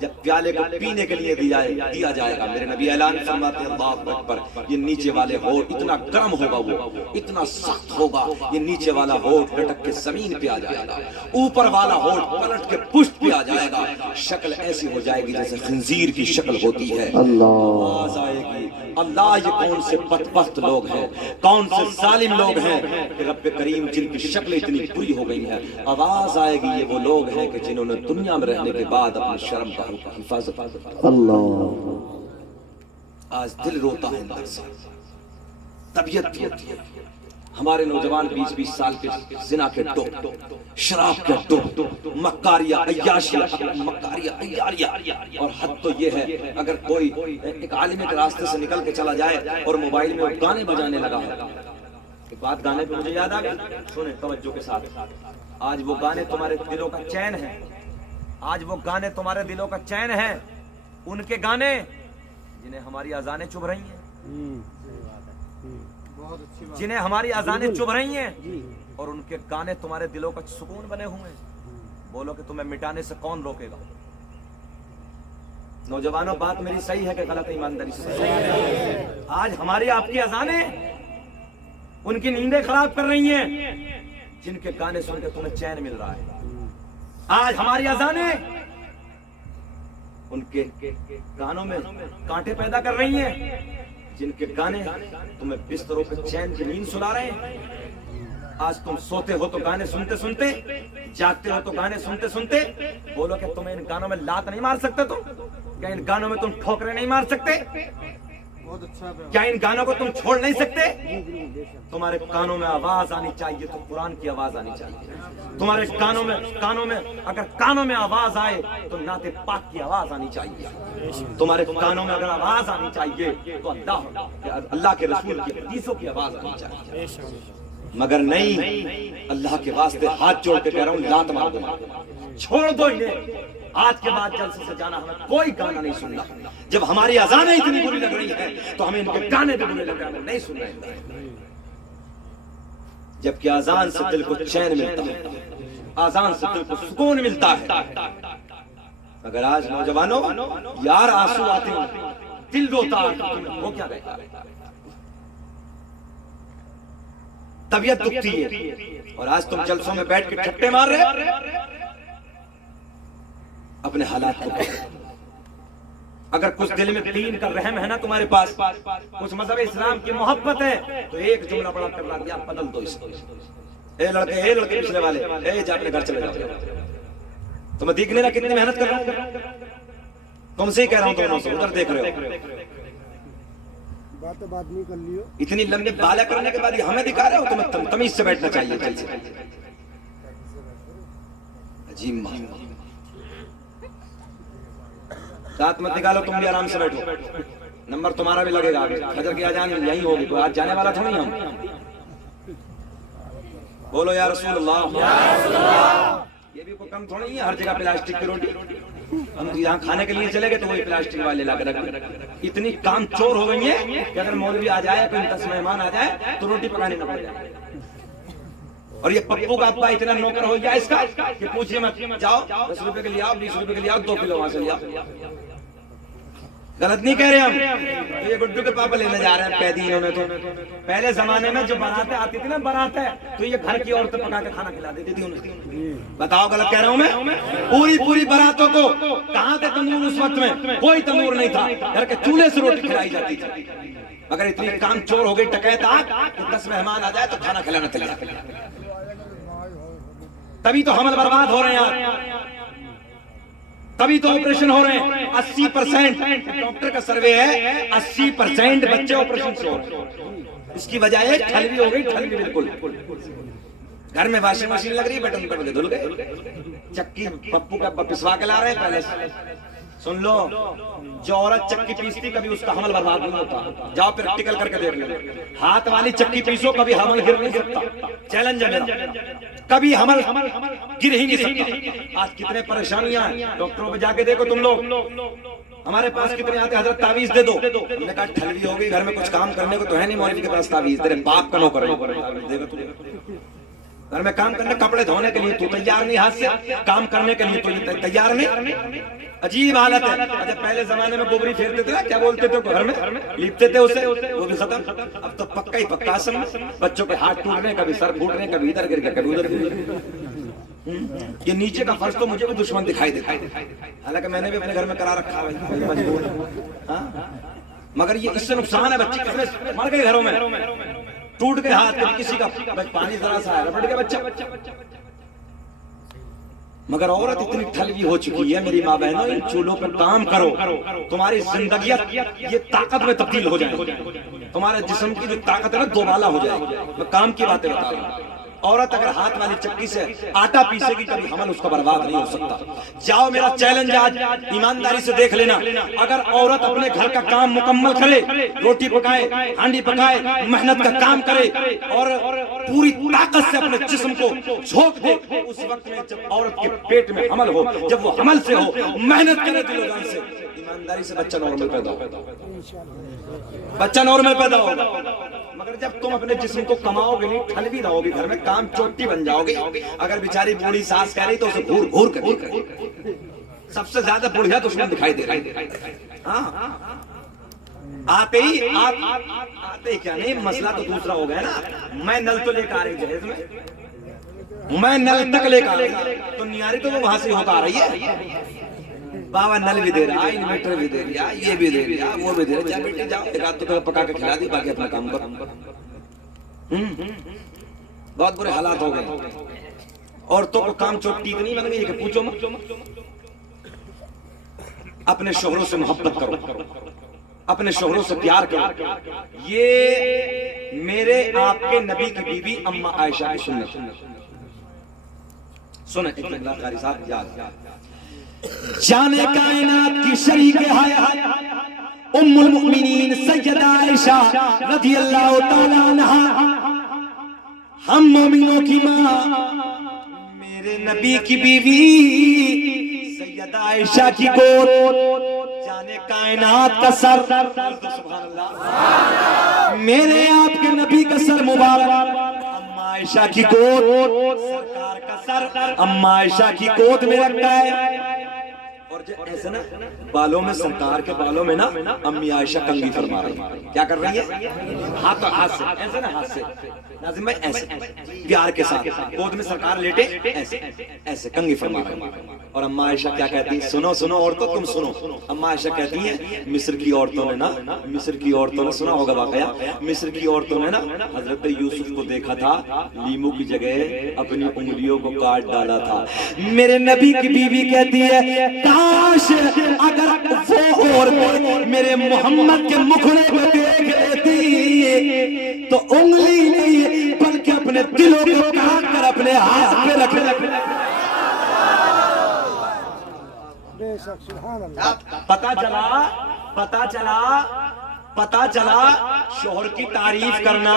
جب پیالے کو پینے کے لیے دیا جائے گا، میرے نبی اعلان فرماتے ہیں اللہ اکبر، یہ نیچے والے ہونٹ اتنا گرم ہوگا، وہ اتنا سخت ہوگا، یہ نیچے والا ہونٹ لٹک کے زمین پہ آ جائے گا، اوپر والا ہونٹ پلٹ کے پشت پہ آ جائے گا، شکل ایسی ہو جائے گی جیسے خنزیر کی شکل ہوتی ہے، آواز آئے گی اللہ یہ کون سے بدبخت لوگ ہیں، کون سے ظالم لوگ ہیں کہ رب کریم جن کی شکل اتنی بری ہو گئی ہے، آواز آئے گی یہ وہ لوگ ہیں کہ جنہوں نے دنیا میں رہنے کے بعد اپنی شرم کا حفاظت اللہ۔ آج دل روتا ہے اندر سے، طبیعت روتی ہے، ہمارے نوجوان 20-20 سال کے زنا کے ڈوب، شراب کے ڈوب، مکاریہ عیاریہ، اور حد تو یہ ہے اگر کوئی ایک عالم کے راستے سے نکل کے چلا جائے اور موبائل میں گانے بجانے لگا ہے، ایک بات گانے پہ مجھے یاد آ گئی، سنیں توجہ کے ساتھ، آج وہ گانے تمہارے دلوں کا چین ہے، آج وہ گانے تمہارے دلوں کا چین ہے، ان کے گانے جنہیں ہماری اذانیں چبھ رہی ہیں، جنہیں ہماری اذانیں چبھ رہی ہیں، اور ان کے گانے تمہارے دلوں کا سکون بنے ہوئے ہیں، بولو کہ تمہیں مٹانے سے کون روکے گا؟ نوجوانوں بات میری صحیح ہے کہ غلط؟ ایمانداری سے آج ہماری آپ کی اذانیں ان کی نیندیں خراب کر رہی ہیں، جن کے گانے سن کے تمہیں چین مل رہا ہے، آج ہماری اذانیں ان کے گانوں میں کانٹے پیدا کر رہی ہیں، جن کے گانے تمہیں بستروں پہ چین کی نیند سلا رہے ہیں، آج تم سوتے ہو تو گانے سنتے سنتے، جاگتے ہو تو گانے سنتے سنتے، بولو کہ تمہیں ان گانوں میں لات نہیں مار سکتے، تم کیا ان گانوں میں تم ٹھوکریں نہیں مار سکتے؟ کیا ان گانوں کو تم چھوڑ نہیں سکتے؟ تمہارے کانوں میں آواز آنی چاہیے تو قرآن کی آواز آنی چاہیے، تمہارے کانوں میں اگر کانوں میں آواز آئے تو نعت پاک کی آواز آنی چاہیے، تمہارے کانوں میں اگر آواز آنی چاہیے تو اللہ کے رسول کی حدیثوں کی آواز آنی چاہیے، مگر نہیں، اللہ کے واسطے ہاتھ جوڑ کے کہہ رہا ہوں لات مار دو، چھوڑ دو انہیں، آج کے بعد جلسے سے جانا ہمیں کوئی گانا نہیں سننا، جب ہماری اذانیں اتنی بری لگ رہی ہیں تو ہمیں ان کے گانے بھی برے لگ رہے ہیں، نہیں سن رہے ہیں، جبکہ اذان سے دل کو چین ملتا ہے، اذان سے دل کو سکون ملتا ہے، اگر آج نوجوانوں یار آنسو آتے ہیں، دل روتا ہے، وہ کیا رہتا ہے، طبیعت دکھتی ہے، اور آج تم جلسوں میں بیٹھ کے ٹھٹے مار رہے، اپنے حالات کو اگر کچھ دل میں دین کا رحم ہے نا تمہارے پاس، کچھ مذہب اسلام کی محبت ہے، تو ایک جملہ بڑا کر دیا، بدل دو اس کو، اے لڑکے پچھلے والے، اے جا اپنے گھر چلے جاؤ، تمہیں دیکھنے نا کتنی محنت کر رہا ہوں، تم سے ہی کہہ رہا ہوں، تم سے ادھر دیکھ رہے ہو، بات نہیں کر لیو، اتنی لمبی بالہ کرنے کے بعد ہمیں دکھا رہے ہو، تمہیں تمیز سے بیٹھنا چاہیے، چل سے عجیب ساتھ مت نکالو، تم بھی آرام سے بیٹھو، نمبر تمہارا بھی لگے گا، فجر کی اذان یہی ہوگی، کوئی آج جانے والا تھوڑی ہم، بولو یا رسول اللہ، یہ بھی کوئی کم تھوڑی ہے، ہر جگہ پلاسٹک کی روٹی، ہم یہاں کھانے کے لیے چلے گئے تو وہی پلاسٹک والے لا کے رکھ، اتنی کام چور ہو گئی ہے کہ اگر مولوی آ جائے، کوئی 10 مہمان آ جائے تو روٹی پکانے نہ پڑ جائے، اور یہ پپو کا ابا اتنا نوکر ہو گیا اس کا کہ پوچھئے مت، جاؤ 10 روپے کے لیے آؤ، 20 روپے کے لیے آؤ، 2 کلو وہاں سے لے آؤ، غلط نہیں کہہ رہے ہم، یہ گڈو کے پاپا لینے جا رہے ہیں قیدی، انہوں نے تو پہلے زمانے میں جو باراتیں آتی تھی نا، بارات ہے تو یہ گھر کی عورتیں پکا کے کھانا کھلا دیتی تھی انہیں، بتاؤ غلط کہہ رہا ہوں میں؟ پوری باراتوں کو کہاں تھے تندور اس وقت میں؟ کوئی تندور نہیں تھا، گھر کے چولہے سے روٹی کھلائی جاتی تھی، مگر اتنی کام چور ہو گئی ٹکیت آج کہ 10 مہمان آ جائے تو کھانا کھلانا چلے جاتے، تبھی تو حمل برباد ہو رہے ہیں، تبھی تو آپریشن ہو رہے ہیں، 80% ڈاکٹر کا سروے ہے، 80% بچے آپریشن سے ہو رہے ہیں، اس کی وجہ ہے ٹھلوی ہو گئی، ٹھلوی بالکل، گھر میں واشنگ مشین لگ رہی ہے، بٹن دبا کے دھل گئے، چکی پپو کا پسوا کے لا رہے ہیں پہلے سے، سن لو، جو عورت چکی پیستی کبھی اس کا حمل برباد نہیں ہوتا، جاؤ پریکٹیکل کر کے دیکھ لو، ہاتھ والی چکی پیسو کبھی حمل گر نہیں سکتا، چیلنج ہے میرا، کبھی حمل گر ہی نہیں سکتا، آج کتنے پریشانیاں ہیں، ڈاکٹروں پہ جا کے دیکھو تم لوگ، ہمارے پاس کتنے آتے حضرت تعویذ دے دو. ہم نے کہا ٹھلوی ہو گئی گھر میں کچھ کام کرنے کو تو ہے نہیں مولوی کے پاس تعویذ, تیرے باپ کا نوکر دے گا. گھر میں کام کرنے, کپڑے دھونے کے لیے تو تیار نہیں, ہاتھ سے کام کرنے کے لیے تو تیار نہیں. عجیب حالت ہے. اچھا پہلے زمانے میں گوبری پھیرتے تھے, کیا بولتے تھے گھر میں, لیپتے تھے اسے, وہ بھی ختم. اب تو پکا ہی پکا اصل میں بچوں کے ہاتھ ٹوٹنے, کبھی سر پھوٹنے, کبھی ادھر گر گیا کبھی ادھر گر گیا. یہ نیچے کا فرض تو مجھے بھی دشمن دکھائی دیتا, حالانکہ میں نے بھی اپنے گھر میں کرا رکھا ہے, مجبور ہے. مگر یہ اس سے نقصان ہے, بچے کتنے مر گئے گھروں میں, ٹوٹ گئے ہاتھ, کسی کا پانی ذرا سا ہے رپٹ گیا بچہ. مگر عورت اتنی ٹھلوی ہو چکی ہے میری ماں بہنوں, ان چولہوں پر کام کرو, تمہاری زندگیت یہ طاقت میں تبدیل ہو جائے, تمہارے جسم کی جو طاقت ہے نا دوبالا ہو جائے گی. میں کام کی باتیں بتا رہا ہوں. عورت اگر ہاتھ والی چکی سے آٹا پیسے گی کبھی حمل اس کا برباد نہیں ہو سکتا. جاؤ میرا چیلنج آج ایمانداری سے دیکھ لینا, اگر عورت اپنے گھر کا کام مکمل کرے, روٹی پکائے, ہانڈی پکائے, محنت کا کام کرے اور پوری طاقت سے اپنے جسم کو جھونک دے, اس وقت میں جب عورت کے پیٹ میں حمل ہو, جب وہ حمل سے ہو, محنت کرے دل و جان سے, ایمانداری سے بچہ نارمل پیدا ہو, بچہ نارمل پیدا ہو. مگر جب تم اپنے جسم کو کماؤ گے نہیں, ٹھلوی رہو گی گھر میں, کام چوٹی بن جاؤ گے. اگر بیچاری بوڑھی ساس کہہ رہی تو اسے گھور گھور کر, سب سے زیادہ بوڑھیا دشمن دکھائی دے رہا ہے. آتے ہی کیا نہیں, مسئلہ تو دوسرا ہو گیا نا. میں نل تو لے کر آ رہی جہیز میں نل تک لے کر آ رہی, تو نیاری تو وہ وہاں سے ہوتا آ رہی ہے. بابا نل بھی دے رہا, انویٹر بھی دے رہا, یہ بھی دے رہا, وہ بھی دے رہا. جا بیٹی جاؤ, ایک آدھ تو پکا کے کھلا دی, باقی اپنا کام کرو. بہت برے حالات ہو گئے. عورتوں کو کام چوٹی اتنی بن گئی کہ پوچھو مت. اپنے شوہروں سے محبت کرو, اپنے شوہروں سے پیار کرو. یہ میرے آپ کے نبی کی بیوی اما عائشہ کی سنت. سنیں اللہ قاری صاحب یاد, جانے کائنات کی شریک ہے ام المؤمنین سیدہ عائشہ رضی اللہ تعالی عنہا, ہم مومنوں کی ماں, میرے نبی کی بیوی سیدہ عائشہ کی گود, جانے کائنات کا سر, سبحان اللہ, میرے آپ کے نبی کا سر مبارک, اما عائشہ کی گود, سرکار کا سر اما عائشہ کی گود میں رکھا ہے. اور ایسے نا بالوں میں, سرکار کے بالوں میں نا امی عائشہ کنگھی فرما رہی ہے. کیا کر رہی ہے؟ ہاتھ سے, ایسے نا ہاتھ سے, ناظم بھائی ایسے پیار کے ساتھ گود میں سرکار لیٹے, ایسے ایسے کنگھی فرما رہی ہے. اور اما عائشہ کیا کہتی ہیں, سنو سنو عورتوں تم سنو. اما عائشہ کہتی ہیں مصر کی عورتوں نے نا, مصر کی عورتوں نے, سنا ہوگا واقعہ, مصر کی عورتوں نے نا حضرت یوسف کو دیکھا تھا, لیمو کی جگہ اپنی انگلیوں کو کاٹ ڈالا تھا. میرے نبی کی بیوی کہتی ہے کاش اگر وہ عورتیں میرے محمد کے مکھڑے کو دیکھ لیتی تو انگلی نہیں بلکہ اپنے دلوں کو کاٹ کر اپنے ہاتھ میں رکھ. پتا چلا شوہر کی تعریف کرنا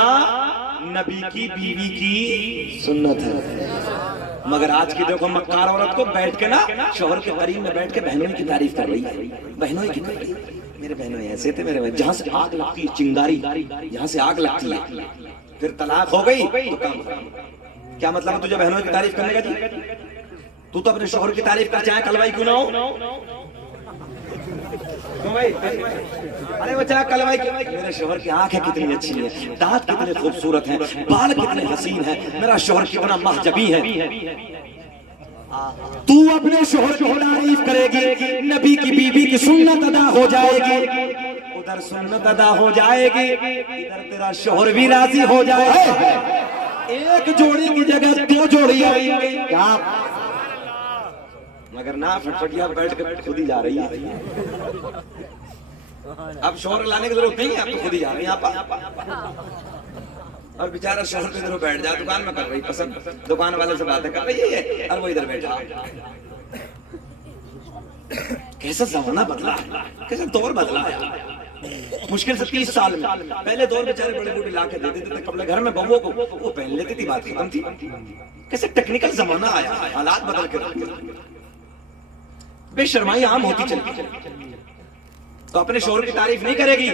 نبی کی بیوی کی سنت ہے. مگر آج کی دیکھو مکار عورت کو بیٹھ کے نا شوہر کے قریب میں بیٹھ کے بہنوں کی تعریف کر رہی ہے. بہنوں کی کر رہی ہے, میرے بہنوں ایسے تھے, میرے جہاں سے آگ لگتی ہے چنگاری, جہاں سے آگ لگتی ہے, پھر طلاق ہو گئی تو کام ختم. کیا مطلب ہے تجھے بہنوں کی تعریف کرنے کا جی؟ تو اپنے شوہر کی تعریف کر, چاہے کلوائی کیوں نہ ہو. ارے بچہ کلوائی, میرے شوہر کی آنکھیں کتنی اچھی ہیں, دانت کتنے خوبصورت ہیں, بال کتنے حسین ہیں, میرا شوہر کتنا محجبی ہے. تو اپنے شوہر کی تعریف کرے گی, نبی کی بیوی کی سنت ادا ہو جائے گی, ادھر سنت ادا ہو جائے گی, ادھر تیرا شوہر بھی راضی ہو جائے گا. ایک جوڑی کی جگہ دو جوڑی آئی کیا, مگر نہ فٹفٹیا بیٹھ کر خود ہی جا رہی ہے. اب شوہر لانے کی ضرورت نہیں ہے, اب تو خود ہی جا رہی ہیں آپ. اور بیچارہ شوہر کے ادھر بیٹھ جا, دکان میں کر رہی پسند, دکان والے سے باتیں کر رہی ہے اور وہ ادھر بیٹھا. کیسا زمانہ بدلا ہے, کیسا دور بدلا ہے. مشکل سے 30 سال میں پہلے دور بیچارے بڑے بوڑھے لا کے دیتے تھے کپڑے گھر میں, بہووں کو وہ پہن لیتی تھی, بات ختم تھی. کیسے ٹیکنیکل زمانہ آیا, حالات بدل کے بے شرمائی عام ہوتی چلی. تو اپنے شوہر کی تعریف نہیں کرے گی.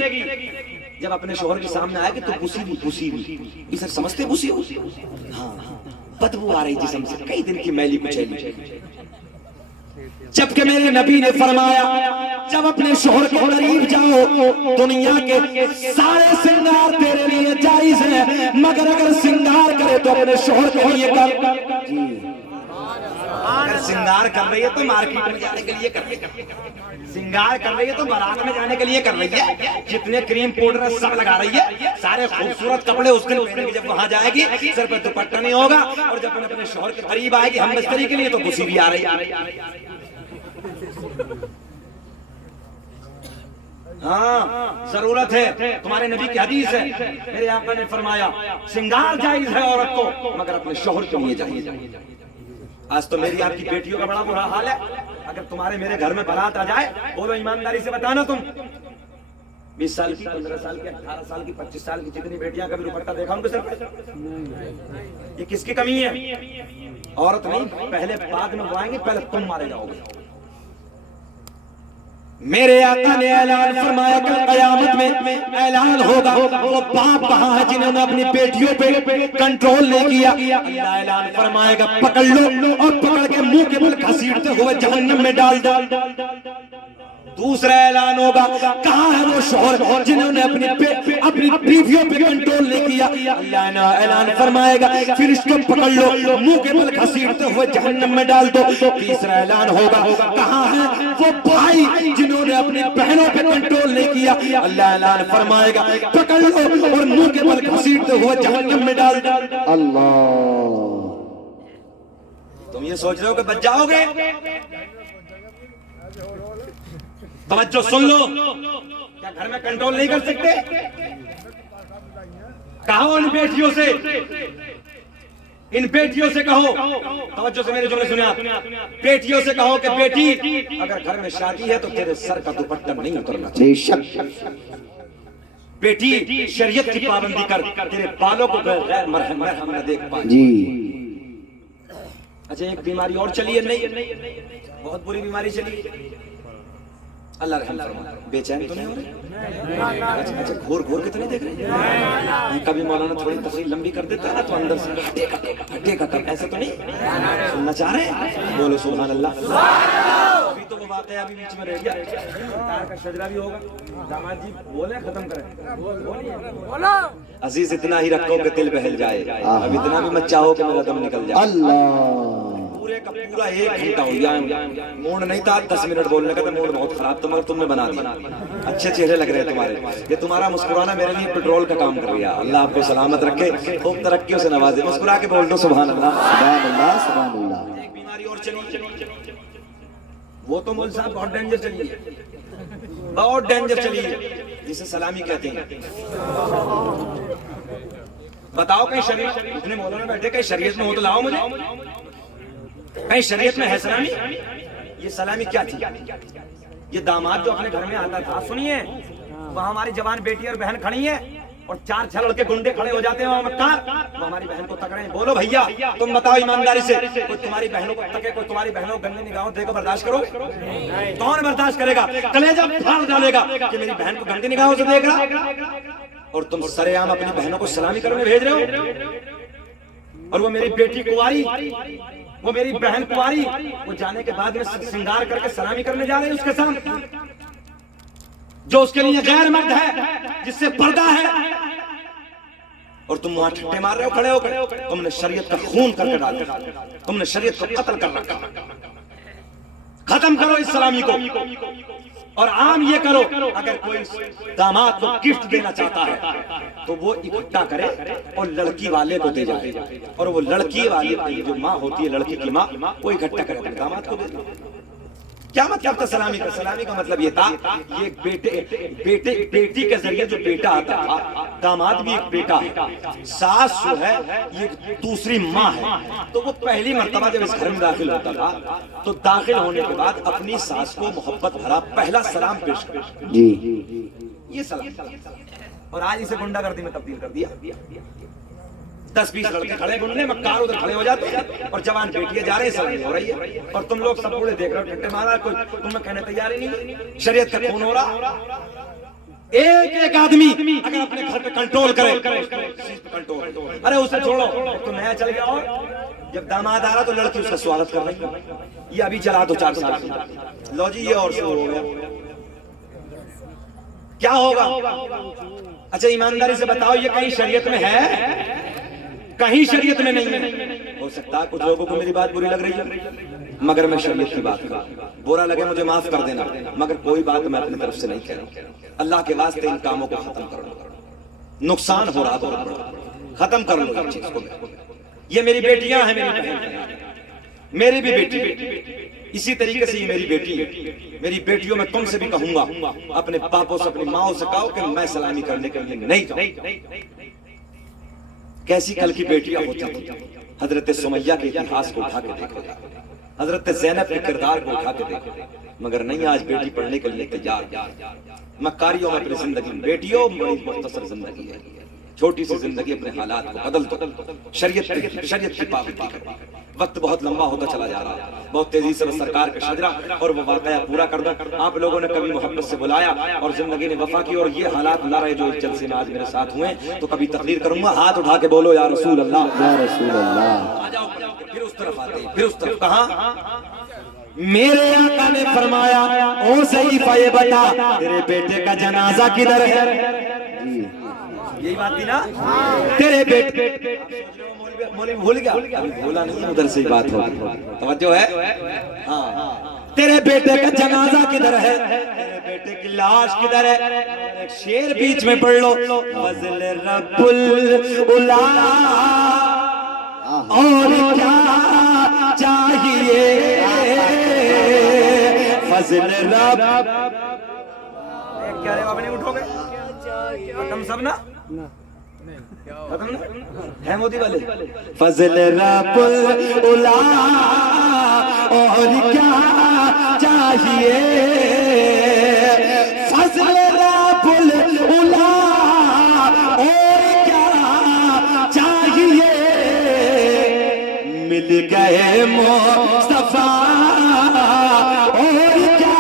جب اپنے شوہر کے سامنے آئے گی تو بسی بھی سر سمجھتے بسی ہو؟ ہاں بدبو آ رہی جسم سے کئی دن کی میلی کچیلی. جبکہ میرے نبی نے فرمایا جب اپنے شوہر کے قریب جاؤ دنیا کے سارے سنگار تیرے لیے جائز ہیں مگر اگر سنگار کرے تو اپنے شوہر کے لیے کر. اگر سنگار کر رہی ہے تو مارکیٹ میں جانے کے لیے کر رہی ہے, سنگار کر رہی ہے تو بارات میں جانے کے لیے کر رہی ہے, جتنے کریم پاؤڈر سب لگا رہی ہے, سارے خوبصورت کپڑے اس دن پہنے گی, جب وہاں جائے گی سر پہ دوپٹہ نہیں ہوگا, اور جب اپنے شوہر کے قریب آئے گی ہم بستری کے لیے تو خوشی بھی آ رہی ہے. ہاں ضرورت ہے, تمہارے نبی کی حدیث ہے, میرے آقا نے فرمایا سنگار جائز ہے عورت کو مگر اپنے شوہر کے لیے جائز. آج تو میری آپ کی بیٹیوں کا بڑا برا حال ہے. اگر تمہارے میرے گھر میں بارات آ جائے بولو ایمانداری سے بتانا تم 20 سال کی 15 سال کی 18 سال کی 25 سال کی جتنی بیٹیاں کبھی دوپٹہ دیکھا ان کو سر یہ کس کی کمی ہے؟ عورت نہیں, پہلے بعد میں وہ آئیں گے, پہلے تم مارے جاؤ گے. میرے آقا نے اعلان فرمایا کہ قیامت میں اعلان ہوگا وہ باپ کہاں ہے جنہوں نے اپنی بیٹیوں پہ کنٹرول نہیں کیا. اللہ اعلان فرمائے گا پکڑ لو اور پکڑ کے منہ کے بل گھسیٹتے ہوئے جہنم میں ڈال دو. دوسرا اعلان ہوگا کہاں ہے وہ شوہر جنہوں نے اپنی بیویوں پہ کنٹرول نہیں کیا. اللہ نے اعلان فرمائے گا پھر اس کو پکڑ لو منہ کے بل گھسیٹتے ہوئے جہنم میں ڈال دو. تیسرا اعلان ہوگا کہاں ہے وہ بھائی جنہوں نے اپنی بہنوں پہ کنٹرول نہیں کیا. اللہ اعلان فرمائے گا پکڑ لو اور منہ کے بل گھسیٹتے ہوئے جہنم میں ڈال دو. اللہ تم یہ سوچ رہے ہو کہ بچ جاؤ گے؟ توجہ سن لو, کیا گھر میں کنٹرول نہیں کر سکتے؟ کہو ان بیٹیوں سے کہو, توجہ سے میرے جملے سنیں آپ, بیٹیوں سے کہو کہ بیٹی اگر گھر میں شادی ہے تو تیرے سر کا دوپٹہ نہیں اترنا چاہیے. بیٹی شریعت کی پابندی کر, تیرے بالوں کو غیر مرحم نہ دیکھ پائے. جی اچھا ایک بیماری اور چلی ہے, نہیں بہت بری بیماری چلی ہے, اللہ رحم فرما. بے چین تو نہیں ہو رہے؟ اچھا گھور کے تو نہیں دیکھ رہے؟ کبھی مولانا تھوڑی تقریر لمبی کر دیتا ہے تو اندر سے ہٹے کا ایسے تو نہیں سننا چاہ رہے ہیں؟ بولو سبحان اللہ. ابھی تو وہ واقعہ ابھی بیچ میں رہ گیا, تار کا شجرہ بھی ہوگا. داماد جی بولیں ختم کریں. عزیز اتنا ہی رکھو کہ دل بہل جائے, اب اتنا بھی مت چاہو کہ میرا دم نکل جائے. اللہ پورے کا پورا 1 گھنٹہ ہو گیا, موڈ نہیں تھا 10 منٹ بولنے کا, تو موڈ بہت خراب تھا مگر تم نے بنا دیا. اچھے چہرے لگ رہے ہیں تمہارے, یہ تمہارا مسکرانا میرے لیے پیٹرول کا کام کر رہا ہے. اللہ آپ کو سلامت رکھے, خوب ترقیوں سے نوازے. مسکرا کے بول دو سبحان اللہ. سبحان اللہ سبحان اللہ. ایک بیماری اور چلی, وہ تو مول صاحب بہت ڈینجر چلی ہے, بہت ڈینجر چلی ہے, جسے سلامی کہتے ہیں. بتاؤ کہیں شریعت, اتنے مولانا بیٹھے کہیں شریعت میں ہو تو لاؤ مجھے, کہیں شریعت میں ہے سلامی؟ یہ سلامی کیا تھی؟ یہ داماد جو اپنے گھر میں آتا تھا, سنیے وہاں ہماری جوان بیٹی اور بہن کھڑی ہیں اور 4 چھلڑ کے گنڈے کھڑے ہو جاتے ہیں وہاں مکار, وہ ہماری بہن کو تک رہے ہیں. بولو بھیا تم بتاؤ ایمانداری سے, کوئی تمہاری بہنوں کو تکے, کوئی تمہاری بہنوں کو گندی نگاہوں دیکھو برداشت کرو؟ کون برداشت کرے گا؟ کلیجہ پھاڑ ڈالے گا کہ میری بہن کو گندی نگاہوں سے دیکھ رہا, اور تم سرے عام اپنی بہنوں کو سلامی کرنے بھیج رہے ہو. اور وہ میری بیٹی کنواری, وہ میری بہن کنواری, وہ جانے کے بعد میں سنگار کر کے سلامی کرنے جا رہے ہیں اس کے ساتھ, جو اس کے لیے غیر مرد ہے, جس سے پردہ ہے, اور تم وہاں ٹھٹے مار رہے ہو کھڑے ہو کر. تم نے شریعت کا خون کر کے ڈالا, تم نے شریعت کو قتل کر رکھا. ختم کرو اس سلامی کو, اور عام یہ کرو اگر کوئی داماد کو گفٹ دینا چاہتا ہے تو وہ اکٹھا کرے اور لڑکی والے کو دے جائے, اور وہ لڑکی والے جو ماں ہوتی ہے, لڑکی کی ماں, وہ اکٹھا کرے داماد کو دے دے. کیا مطلب تھا سلامی کا؟ سلامی کا مطلب یہ تھا یہ بیٹی کے ذریعے جو بیٹا آتا تھا, داماد بھی ایک بیٹا ہے, ساس جو ہے یہ دوسری ماں ہے, تو وہ پہلی مرتبہ جب اس گھر میں داخل ہوتا تھا تو داخل ہونے کے بعد اپنی ساس کو محبت بھرا پہلا سلام پیش کرتا. جی یہ سلام, اور آج اسے گنڈا گردی میں تبدیل کر دیا. 10-20 لڑکے کھڑے ڈھونڈنے مکار ادھر کھڑے ہو جاتے ہیں اور جوان بیٹیاں جا رہے ہیں سلام ہو رہی ہے اور تم لوگ سب بوڑھے دیکھ رہے ہو ٹھٹے مارا کوئی تمہیں کہنے تیار ہی نہیں شریعت کا خون ہو رہا ایک ایک آدمی اگر اپنے گھر پہ کنٹرول کرے کنٹرول ارے اسے چھوڑو تو نیا چل گیا اور جب داماد آ رہا تو لڑکی اس کا سواگت کر رہی ہے یہ ابھی چلا تو 4 سال کی لو جی یہ اور شروع ہو گیا کیا ہوگا اچھا ایمانداری سے بتاؤ یہ کہیں شریعت میں ہے کہیں شریعت میں نہیں ہے ہو سکتا ہے کچھ لوگوں کو میری بات بری لگ رہی ہے مگر میں شریعت کی بات کروں برا لگے مجھے معاف کر دینا مگر کوئی بات میں اپنی طرف سے نہیں کہہ رہا اللہ کے واسطے ان کاموں کو ختم کر لو نقصان ہو رہا بہت بڑا ختم کر لو اس چیز کو یہ میری بیٹیاں ہیں میری بھی بیٹی اسی طریقے سے یہ میری بیٹی ہے میری بیٹیوں میں تم سے بھی کہوں گا اپنے باپوں سے اپنی ماؤں سے کہو کہ میں سلامی کرنے کے لیے نہیں جاؤں کیسی کل کی بیٹیاں ہوتی تھی حضرت سمیہ کے اتہاس کو اٹھا کے دیکھو حضرت زینب کے کردار کو اٹھا کے دیکھو مگر نہیں آج بیٹی پڑھنے کے لیے تیار مکاریوں میں اپنی زندگی بیٹیوں بڑی مختصر زندگی ہے چھوٹی سی زندگی اپنے حالات کو بدل دو شریعت کی پابندی کرو وقت بہت لمبا ہوتا چلا جا رہا ہے بہت تیزی سے سرکار کا شجرہ اور وہ واقعہ پورا کر دو آپ لوگوں نے کبھی محبت سے بلایا اور زندگی نے وفا کی اور یہ حالات نہ رہے جو اس جلسے میں آج میرے ساتھ ہوئے تو کبھی تقریر کروں گا ہاتھ اٹھا کے بولو یا رسول اللہ یا رسول اللہ آ جاؤ پھر اس طرف آتے ہیں پھر اس طرف کہاں میرے آقا نے فرمایا او صحیفہ یہ بتا تیرے بیٹے کا جنازہ کدھر ہے یہی بات تھی نا تیرے بیٹے مولوی بھول گیا بھولا نہیں ادھر سے ہی بات ہوگی توجہ ہے ہاں تیرے بیٹے کا جنازہ کدھر ہے تیرے بیٹے کی لاش کدھر ہے ایک شعر بیچ میں پڑھ لو فضل رب العلا اور کیا چاہیے فضل رب کیا رہے بابا نہیں اٹھو گے ختم سب نا ختم نا ہے مودی والے فضل رب العلا اور کیا چاہیے فضل رب العلا اور کیا چاہیے مل گئے مصطفیٰ اور کیا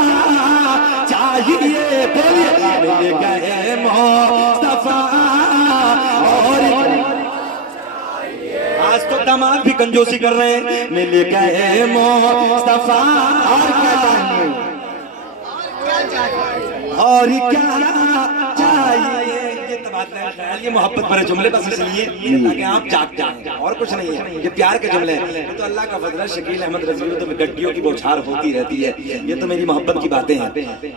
چاہیے بولیے مل گئے مصطفیٰ اور آج تو داماد بھی کنجوسی کر رہے ہیں مل گئے مصطفیٰ اور کیا چاہیے اور کیا چاہیے یہ محبت بھرے جملے بس اس لیے تاکہ آپ جاگ جائیں اور کچھ نہیں ہے یہ پیار کے جملے ہیں یہ تو اللہ کا فضل ہے شکیل احمد رضی تو گڈیوں کی بوچھار ہوتی رہتی ہے یہ تو میری محبت کی باتیں ہیں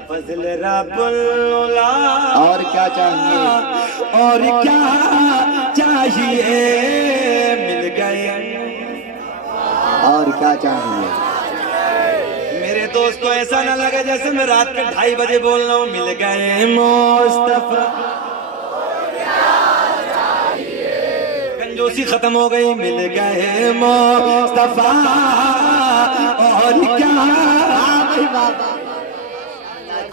فضل رب العلا اور کیا چاہیے اور کیا چاہیے مل گئے اور کیا چاہیے میرے دوستو ایسا نہ لگے جیسے میں رات کے 2:30 بجے بول رہا ہوں مل گئے مصطفیٰ کنجوسی ختم ہو گئی مل گئے مصطفیٰ اور کیا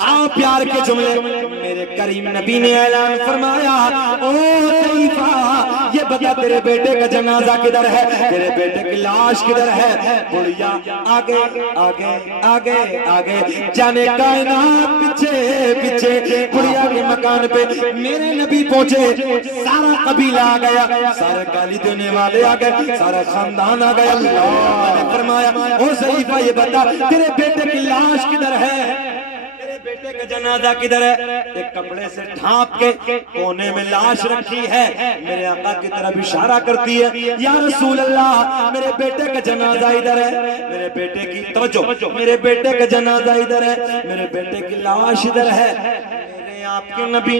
آؤ پیار کے جملے میرے کریم نبی نے اعلان فرمایا او صحیفہ یہ بتا تیرے بیٹے کا جنازہ کدھر ہے تیرے بیٹے کی لاش کدھر ہے بڑھیا آگے آگے آگے آگے جانے کائنات پیچھے پیچھے بڑھیا کے مکان پہ میرے نبی پہنچے سارا قبیلہ آ گیا سارے گالی دینے والے آ گئے سارا خاندان آ گیا اللہ نے فرمایا او صحیفہ یہ بتا تیرے بیٹے کی لاش کدھر ہے بیٹے کا جنازہ کدھر ہے ایک کپڑے سے ڈھانپ کے کونے میں لاش رکھی ہے میرے آقا کی طرف اشارہ کرتی ہے یا رسول اللہ میرے بیٹے کا جنازہ ادھر ہے میرے بیٹے کی توجہ میرے بیٹے کا جنازہ ادھر ہے میرے بیٹے کی لاش ادھر ہے میرے آپ کے نبی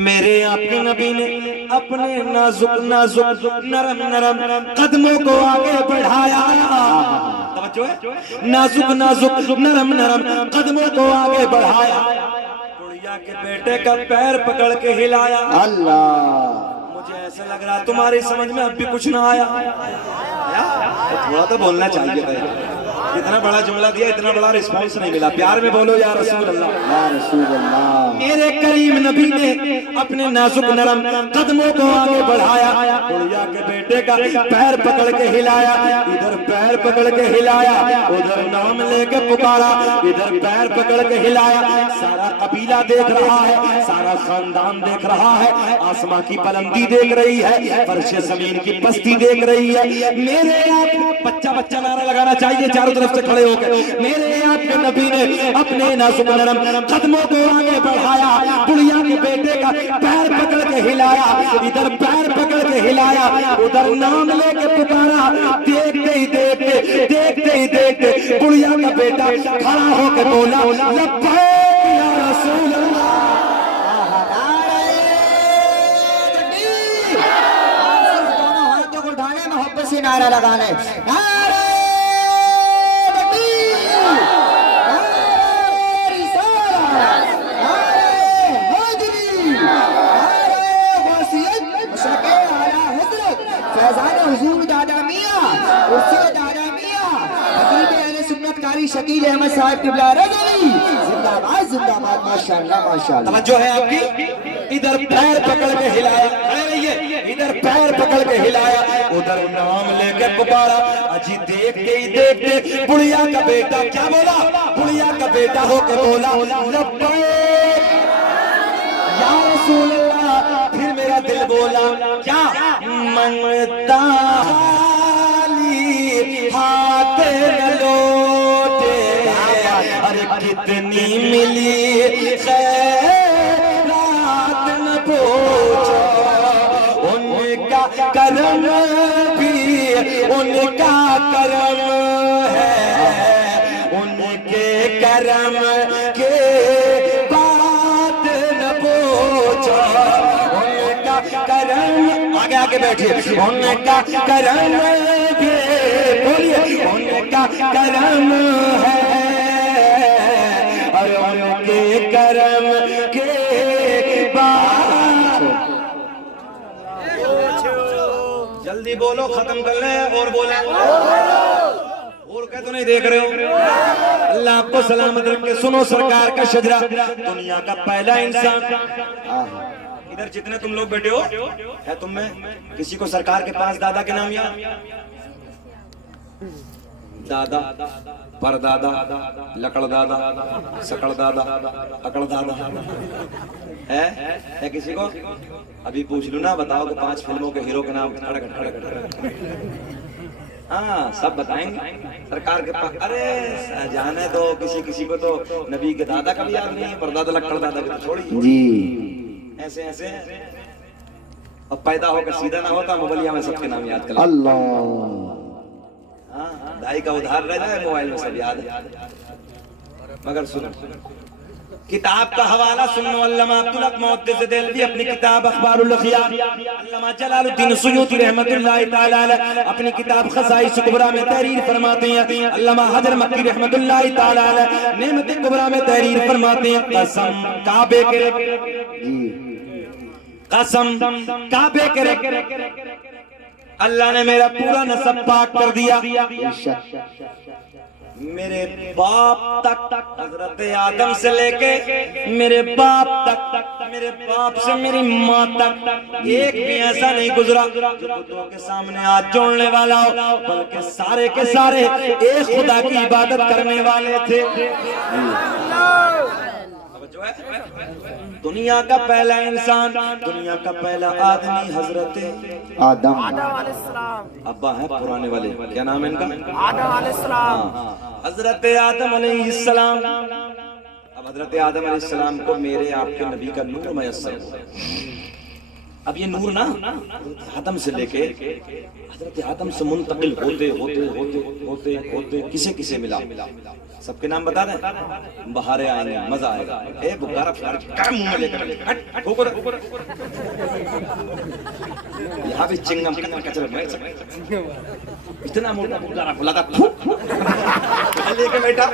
میرے آپ کے نبی نے اپنے نازک نازک نرم نرم قدموں کو آگے بڑھایا توجہ ہے نازک نازک نرم نرم قدموں کو آگے بڑھایا گڑیا کے بیٹے کا پیر پکڑ کے ہلایا اللہ مجھے ایسا لگ رہا تمہاری سمجھ میں اب بھی کچھ نہ آیا تھوڑا تو بولنا چاہیے تھا اتنا بڑا جملہ دیا, اتنا بڑا رسپانس نہیں ملا. پیار میں بولو یا رسول اللہ. یا رسول اللہ. میرے کریم نبی نے اپنے نازک نرم قدموں کو آگے بڑھایا, بڑھیا کے بیٹے کا پیر پکڑ کے ہلایا, ادھر پیر پکڑ کے ہلایا, ادھر نام لے کے پکارا, ادھر پیر پکڑ کے ہلایا. سارا قبیلہ دیکھ رہا ہے, سارا خاندان دیکھ رہا ہے, آسماں کی بلندی دیکھ رہی ہے, فرش زمین کی پستی دیکھ رہی ہے. میرے آپ بچہ بچہ نعرہ لگانا چاہیے چاروں طرف سے کھڑے ہو کے. میرے آپ کے نبی نے اپنے نازک نرم قدموں کو آگے بڑھایا, بڑھیا کے بیٹے کا پیر پکڑ کے ہلایا, ادھر پیر پکڑ کے ہلایا, ادھر نام لے کے پکارا. دیکھتے ہی دیکھتے, دیکھتے ہی دیکھتے بڑھیا کا بیٹا کھڑا ہو کے بولا لبیک یا رسول اللہ. دونوں ہاتھوں کو اٹھانے, محبت سے نعرہ لگانے. نعرہ تکبیر, نعرہ رسالت, نعرہ حیدری, نعرہ غوثیت, مشرق اعلیٰ حضرت فیضان حضور دادا میاں, ارشد دادا میاں, حبیب اہل سنت کاری شکیل احمد صاحب قبلہ رضوی, زندہ باد زندہ باد. ماشاءاللہ ماشاءاللہ. توجہ ہے آپ کی. ادھر پیر پکڑ کے ہلایا, کھڑے رہیے, ادھر پیر پکڑ کے ہلایا, ادھر نام لے کے پکارا. اجی دیکھتے ہی دیکھتے بڑھیا کا بیٹا کیا بولا, بڑھیا کا بیٹا ہو کے بولا لبیک یا رسول اللہ. پھر میرا دل بولا کیا منگتا خالی ہاتھ نہ لوٹے, ارے کتنی ملی خیرات نہ پوچھو, ان کا کرم بھی ان کا کرم ہے, ان کے کرم کے بات نہ پوچھو, ان کا کرم. آگے آگے بیٹھے. ان کا کرم بھی, بولیے, ان کا کرم ہے, اور ان کے کرم کے بعد. جلدی بولو, ختم کر لیں اور بولیں. اور کہہ تو نہیں دیکھ رہے ہو. اللہ آپ کو سلامت رکھے. سنو سرکار کا شجرہ, دنیا کا پہلا انسان. ادھر جتنے تم لوگ بیٹھے ہو, ہے تم میں کسی کو سرکار کے پاس دادا کے نام یاد؟ دادا, پر دادا, لکڑ دادا, سکڑ دادا, اکڑ دادا ہے کسی کو؟ ابھی پوچھ لوں نا, بتاؤ کہ 5 فلموں کے ہیرو کے نام. ہاں سب بتائیں گے. سرکار کے پاس ارے جانے دو, کسی کو تو نبی کے دادا کا بھی یاد نہیں ہے, پر دادا لکڑ دادا بھی چھوڑی جی. ایسے ایسے. اب پیدا ہو کر سیدھا نہ ہوتا, موبائل میں سب کے نام یاد کر. اللہ. دائی کا ادھار رہ جائے, موبائل میں سب یاد ہے. مگر سنو, کتاب کا حوالہ سنو. علامہ عبدالحق محدث دہلوی اپنی کتاب اخبار الاخیار, علامہ جلال الدین سیوطی رحمت اللہ تعالی علیہ اپنی کتاب خصائص کبریٰ میں تحریر فرماتے ہیں. علامہ حجر مکی رحمت اللہ تعالی علیہ نعمت کبریٰ میں تحریر فرماتے ہیں. قسم کعبے کے, قسم کعبے کے, اللہ نے میرا پورا نسب پاک کر دیا. میرے باپ تک, حضرت آدم سے لے کے میرے باپ تک, میرے باپ سے میری ماں تک ایک بھی ایسا نہیں گزرا جو بتوں کے سامنے ہاتھ جوڑنے والا ہو, بلکہ سارے کے سارے ایک خدا کی عبادت کرنے والے تھے. دنیا کا پہلا انسان, دنیا کا پہلا آدمی حضرت آدم. ابا ہے پرانے والے, کیا نام ہے ان کا؟ آدم علیہ السلام. حضرت آدم علیہ السلام. اب حضرت آدم علیہ السلام کو میرے آپ کے نبی کا نور میسر ہوا. اب یہ نور نا آدم سے لے کے حضرت آدم سے منتقل ہوتے ہوتے ہوتے ہوتے ہوتے کسے کسے ملا. سب کے نام بتا دیں, بہارے آئیں گے, مزہ آئے گا. اے بکارا پھار کیا منہ میں لے کر یہاں بھی چنگم کچرے میں اتنا موٹا بکارا پھلا تھا لے کے بیٹا,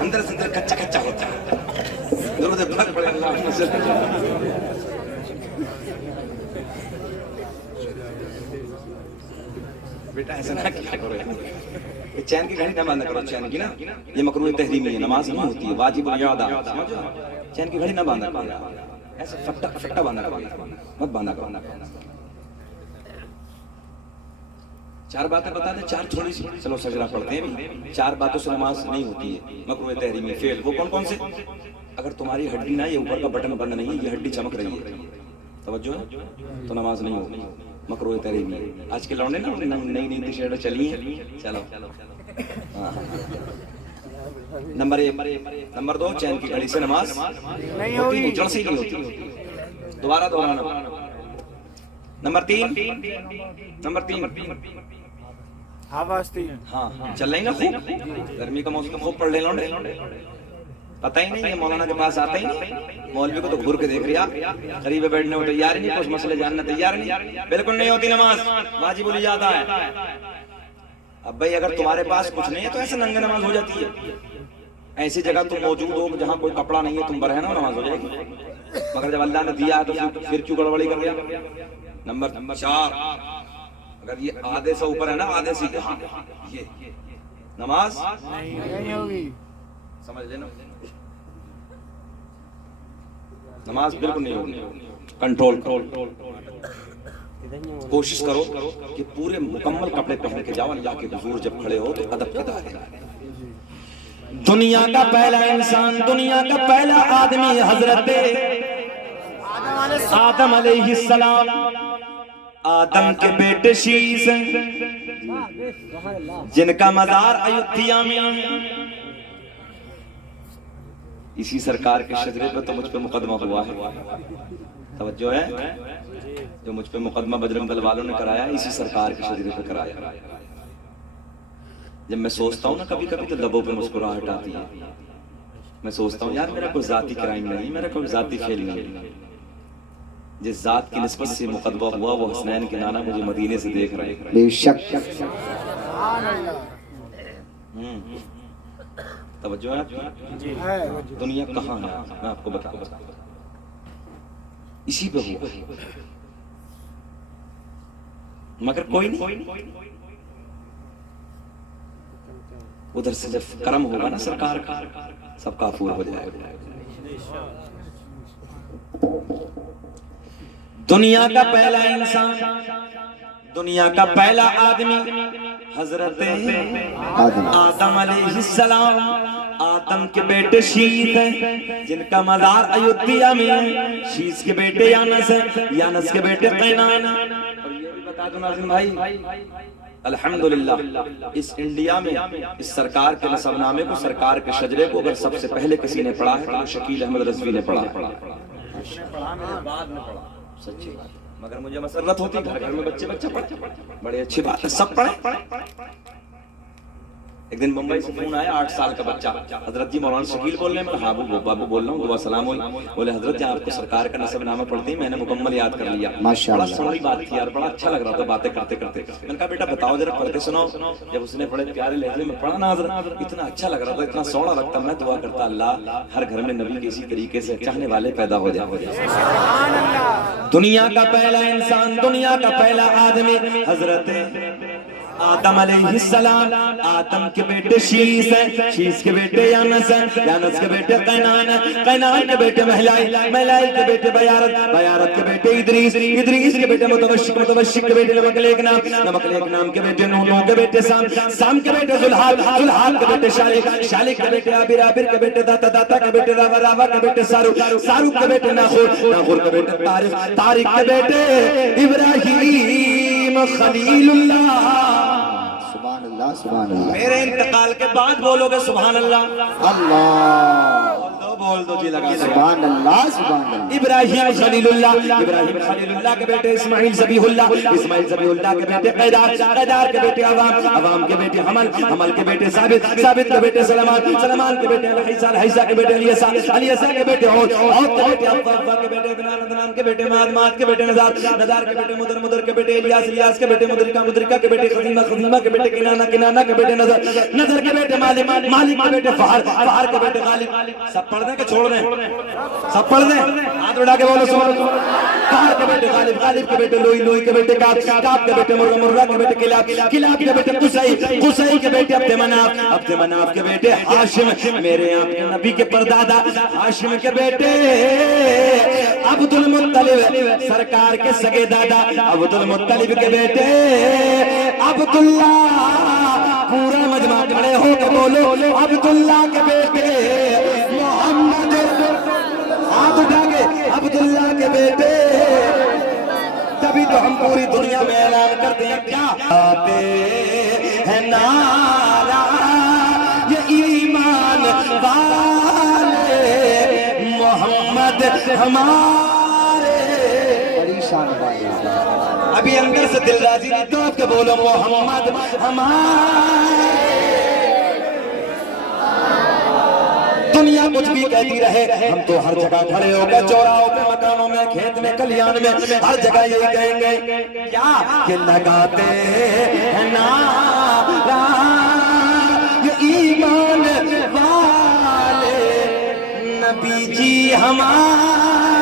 اندر سے اندر کچا کچا ہوتا ہے. درود پاک پڑھیں اللہم صلی اللہ علیہ وسلم. بیٹا ایسا نہ کیا کرو یار، چین کی گھڑی نہ باندھا کرو، چین کی نا یہ مکروہ تحریمی ہے، نماز نہیں ہوتی ہے، واجب الادا، سمجھو چین کی گھڑی نہ باندھا کرو یار، ایسے فٹا باندھا کرو، مت باندھا کرو۔ چار باتیں بتا دیں، چار تھوڑی سی، چلو سجدہ پڑھتے ہیں بھی، چار باتوں سے نماز نہیں ہوتی ہے، مکروہ تحریمی فعل، وہ کون کون سے؟ اگر تمہاری ہڈی نہ، یہ اوپر کا بٹن بند نہیں ہے، یہ ہڈی چمک رہی ہے، توجہ ہے، تو نماز نہیں ہوگی، مکروہ تحریمی ہے۔ آج کے لوڈے نا نئی ٹی شرٹیں چلی ہیں، چلو نمبر 1، نمبر 2 چین کی گھڑی سے نماز نہیں ہوتی، جڑ سے ہی نہیں ہوتی، دوبارہ دہرانا۔ نمبر 3 ہاں چل رہی نا خوب، گرمی کا موسم خوب پڑھ لے لوڈے، پتہ ہی نہیں ہے مولانا کے پاس آتا ہی نہیں، مولوی کو تو گھور کے دیکھ رہا، قریب بیٹھنے کو تیار ہی نہیں، کچھ مسئلے جاننا تیار نہیں، بالکل نہیں ہوتی نماز، واجب الادا ہے۔ اب بھائی اگر تمہارے پاس کچھ نہیں ہے تو ایسے ننگے نماز ہو جاتی ہے، ایسی جگہ تم موجود ہو جہاں کوئی کپڑا نہیں ہے، تم برہنہ ہو، نماز ہو جائے گی، مگر جب اللہ نے دیا تو پھر کیوں گڑبڑی کر گیا؟ نمبر 4، اگر یہ آدھے سے اوپر ہے نا، آدھے سے یہاں، یہ نماز نہیں ہوگی، سمجھ لینا، نماز بالکل نہیں ہوگی۔ کنٹرول کرو، کوشش کرو کہ پورے مکمل کپڑے پہن کے جاؤ، اللہ کے حضور جب کھڑے ہو تو ادب کے دائرے میں۔ دنیا کا پہلا انسان، دنیا کا پہلا آدمی حضرت آدم علیہ السلام، آدم کے بیٹے شیس جن کا مزار ایودھیا میں، اسی سرکار کے شجرے پہ تو مجھ پہ مقدمہ ہوا ہے، توجہ ہے، جو مجھ پہ مقدمہ بجرنگ دل والوں نے کرایا، اسی سرکار کے شجرے پہ کرایا۔ جب میں سوچتا ہوں نا کبھی کبھی تو لبوں پہ مسکراہٹ آتی ہے، میں سوچتا ہوں یار میرا کوئی ذاتی کرائم نہیں، میرا کوئی ذاتی فیل نہیں، جس ذات کی نسبت سے مقدمہ ہوا وہ حسنین کے نانا مجھے مدینے سے دیکھ رہے ہیں، بے شک، توجہ ہے، دنیا کہاں ہے میں آپ کو بتاؤں، اسی پہ ہوا، مگر کوئی نہیں، ادھر سے جب کرم ہوگا نا سرکار کا، سب کافور ہو جائے گا۔ دنیا کا پہلا انسان، دنیا کا پہلا آدمی حضرت آدم علیہ السلام، آدم کے بیٹے شیت ہیں جن کا مزار ایودھیا میں ہے، شیت کے بیٹے یانس ہیں، یانس کے بیٹے قینان ہیں۔ اور یہ بھی بتا دوں ناظرین بھائی، الحمدللہ اس انڈیا میں اس سرکار کے نسب نامے کو، سرکار کے شجرے کو اگر سب سے پہلے کسی نے پڑھا ہے تو شکیل احمد رضوی نے پڑھا ہے، سچی بات، مگر مجھے مسرت ہوتی گھر گھر میں بچے پڑھتے، بڑی اچھی بات ہے، سب پڑھیں۔ ایک دن ممبئی سے فون آیا، 8 سال کا بچہ، حضرت جی مولانا شکیل بول رہے ہیں؟ میں ہاں بابو بول رہا ہوں، دعا سلام ہوئی، بولے حضرت جی آپ کو سرکار کا نسب نامہ پڑھتے ہی میں نے مکمل یاد کر لیا، بڑا سوہنی بات تھی یار، بڑا اچھا لگ رہا تھا باتیں کرتے کرتے، میں نے کہا بیٹا بتاؤ ذرا پڑھ کے سناؤ، جب اس نے بڑے پیارے لہجے میں پڑھا نا حضرت، اتنا اچھا لگ رہا تھا، اتنا سوہنا لگتا، میں دعا کرتا اللہ ہر گھر میں نبی کے اسی طریقے سے چاہنے والے پیدا ہو جائے۔ دنیا کا پہلا انسان، دنیا کا پہلا آدمی حضرت آدم علیہ السلام، آدم کے بیٹے شیس ہیں، شیس کے بیٹے یانس ہیں، یانس کے بیٹے قینان ہیں، قینان کے بیٹے مہلائی، مہلائی کے بیٹے بیارت، بیارت کے بیٹے ادریس، ادریس کے بیٹے متوشق، متوشق کے بیٹے نمکلیک نام، نمکلیک نام کے بیٹے نوح، نوح کے بیٹے سام، سام کے بیٹے ذوالحال، ذوالحال کے بیٹے شالک، شالک کے بیٹے عابر، عابر کے بیٹے داتا، داتا کے بیٹے راوا، راوا کے بیٹے ساروق، ساروق کے بیٹے ناخور، ناخور کے بیٹے طارق، طارق کے بیٹے ابراہیم خلیل اللہ۔ سبحان اللہ، سبحان اللہ، میرے انتقال کے بعد بولو گے سبحان اللہ، اللہ، بول دو جی لگا، سبحان اللہ، سبحان اللہ، ابراہیم خلیل اللہ، ابراہیم خلیل اللہ کے بیٹے اسماعیل ذبیح اللہ، اسماعیل ذبیح اللہ کے بیٹے قیدار، قیدار کے بیٹے عوام، عوام کے بیٹے حمل، حمل کے بیٹے ثابت، ثابت کے بیٹے سلمان، سلمان کے بیٹے الحیسہ، الحیسہ کے بیٹے الیسا، الیسا کے بیٹے عود، عود کے بیٹے افا، افا کے بیٹے عدنان، عدنان کے بیٹے ماد، ماد کے بیٹے نزار، نزار کے بیٹے مدر، مدر کے بیٹے الیاس، الیاس کے بیٹے مدرکہ، مدرکہ کے بیٹے خزیمہ، خزیمہ کے بیٹے کنانہ، کنانہ کے بیٹے نظر، نظر کے بیٹے مالک، مالک کے بیٹے فہر، فہر کے بیٹے غالب، سب پڑھ دیں کہ چھوڑ دیں؟ سب پڑھ دیں؟ ہاتھ اٹھا کے بولو سبحان اللہ۔ کہاں کے بیٹے غالب، غالب کے بیٹے لوئی، لوئی کے بیٹے کعب، کعب کے بیٹے مرہ، مرہ کے بیٹے کلاب، کلاب کے بیٹے قصی، قصی کے بیٹے عبد مناف، عبد مناف کے بیٹے ہاشم، میرے آپ کے نبی کے پردادا ہاشم کے بیٹے عبد المطلب، سرکار کے سگے دادا عبد المطلب کے بیٹے عبداللہ۔ پورا مجمع کھڑے ہو کے بولو عبداللہ کے بیٹے محمد، ہاتھ اٹھا کے عبداللہ کے بیٹے۔ تبھی تو ہم پوری دنیا میں اعلان کرتے ہیں کیا آتے ہیں نعرہ یہ ایمان والے محمد ہمارے۔ بڑی شان والے ابھی اندر سے دل راضی نہیں تو آپ کے بولو محمد ہمارے۔ دنیا کچھ بھی کہتی رہے، ہم تو ہر جگہ کھڑے ہو گئے، چوراہوں پہ، مکانوں میں، کھیت میں، کلیان میں، ہر جگہ یہی کہیں گے کیا کہ لگاتے ہیں نعرہ یہ ایمان والے نبی جی ہمارے۔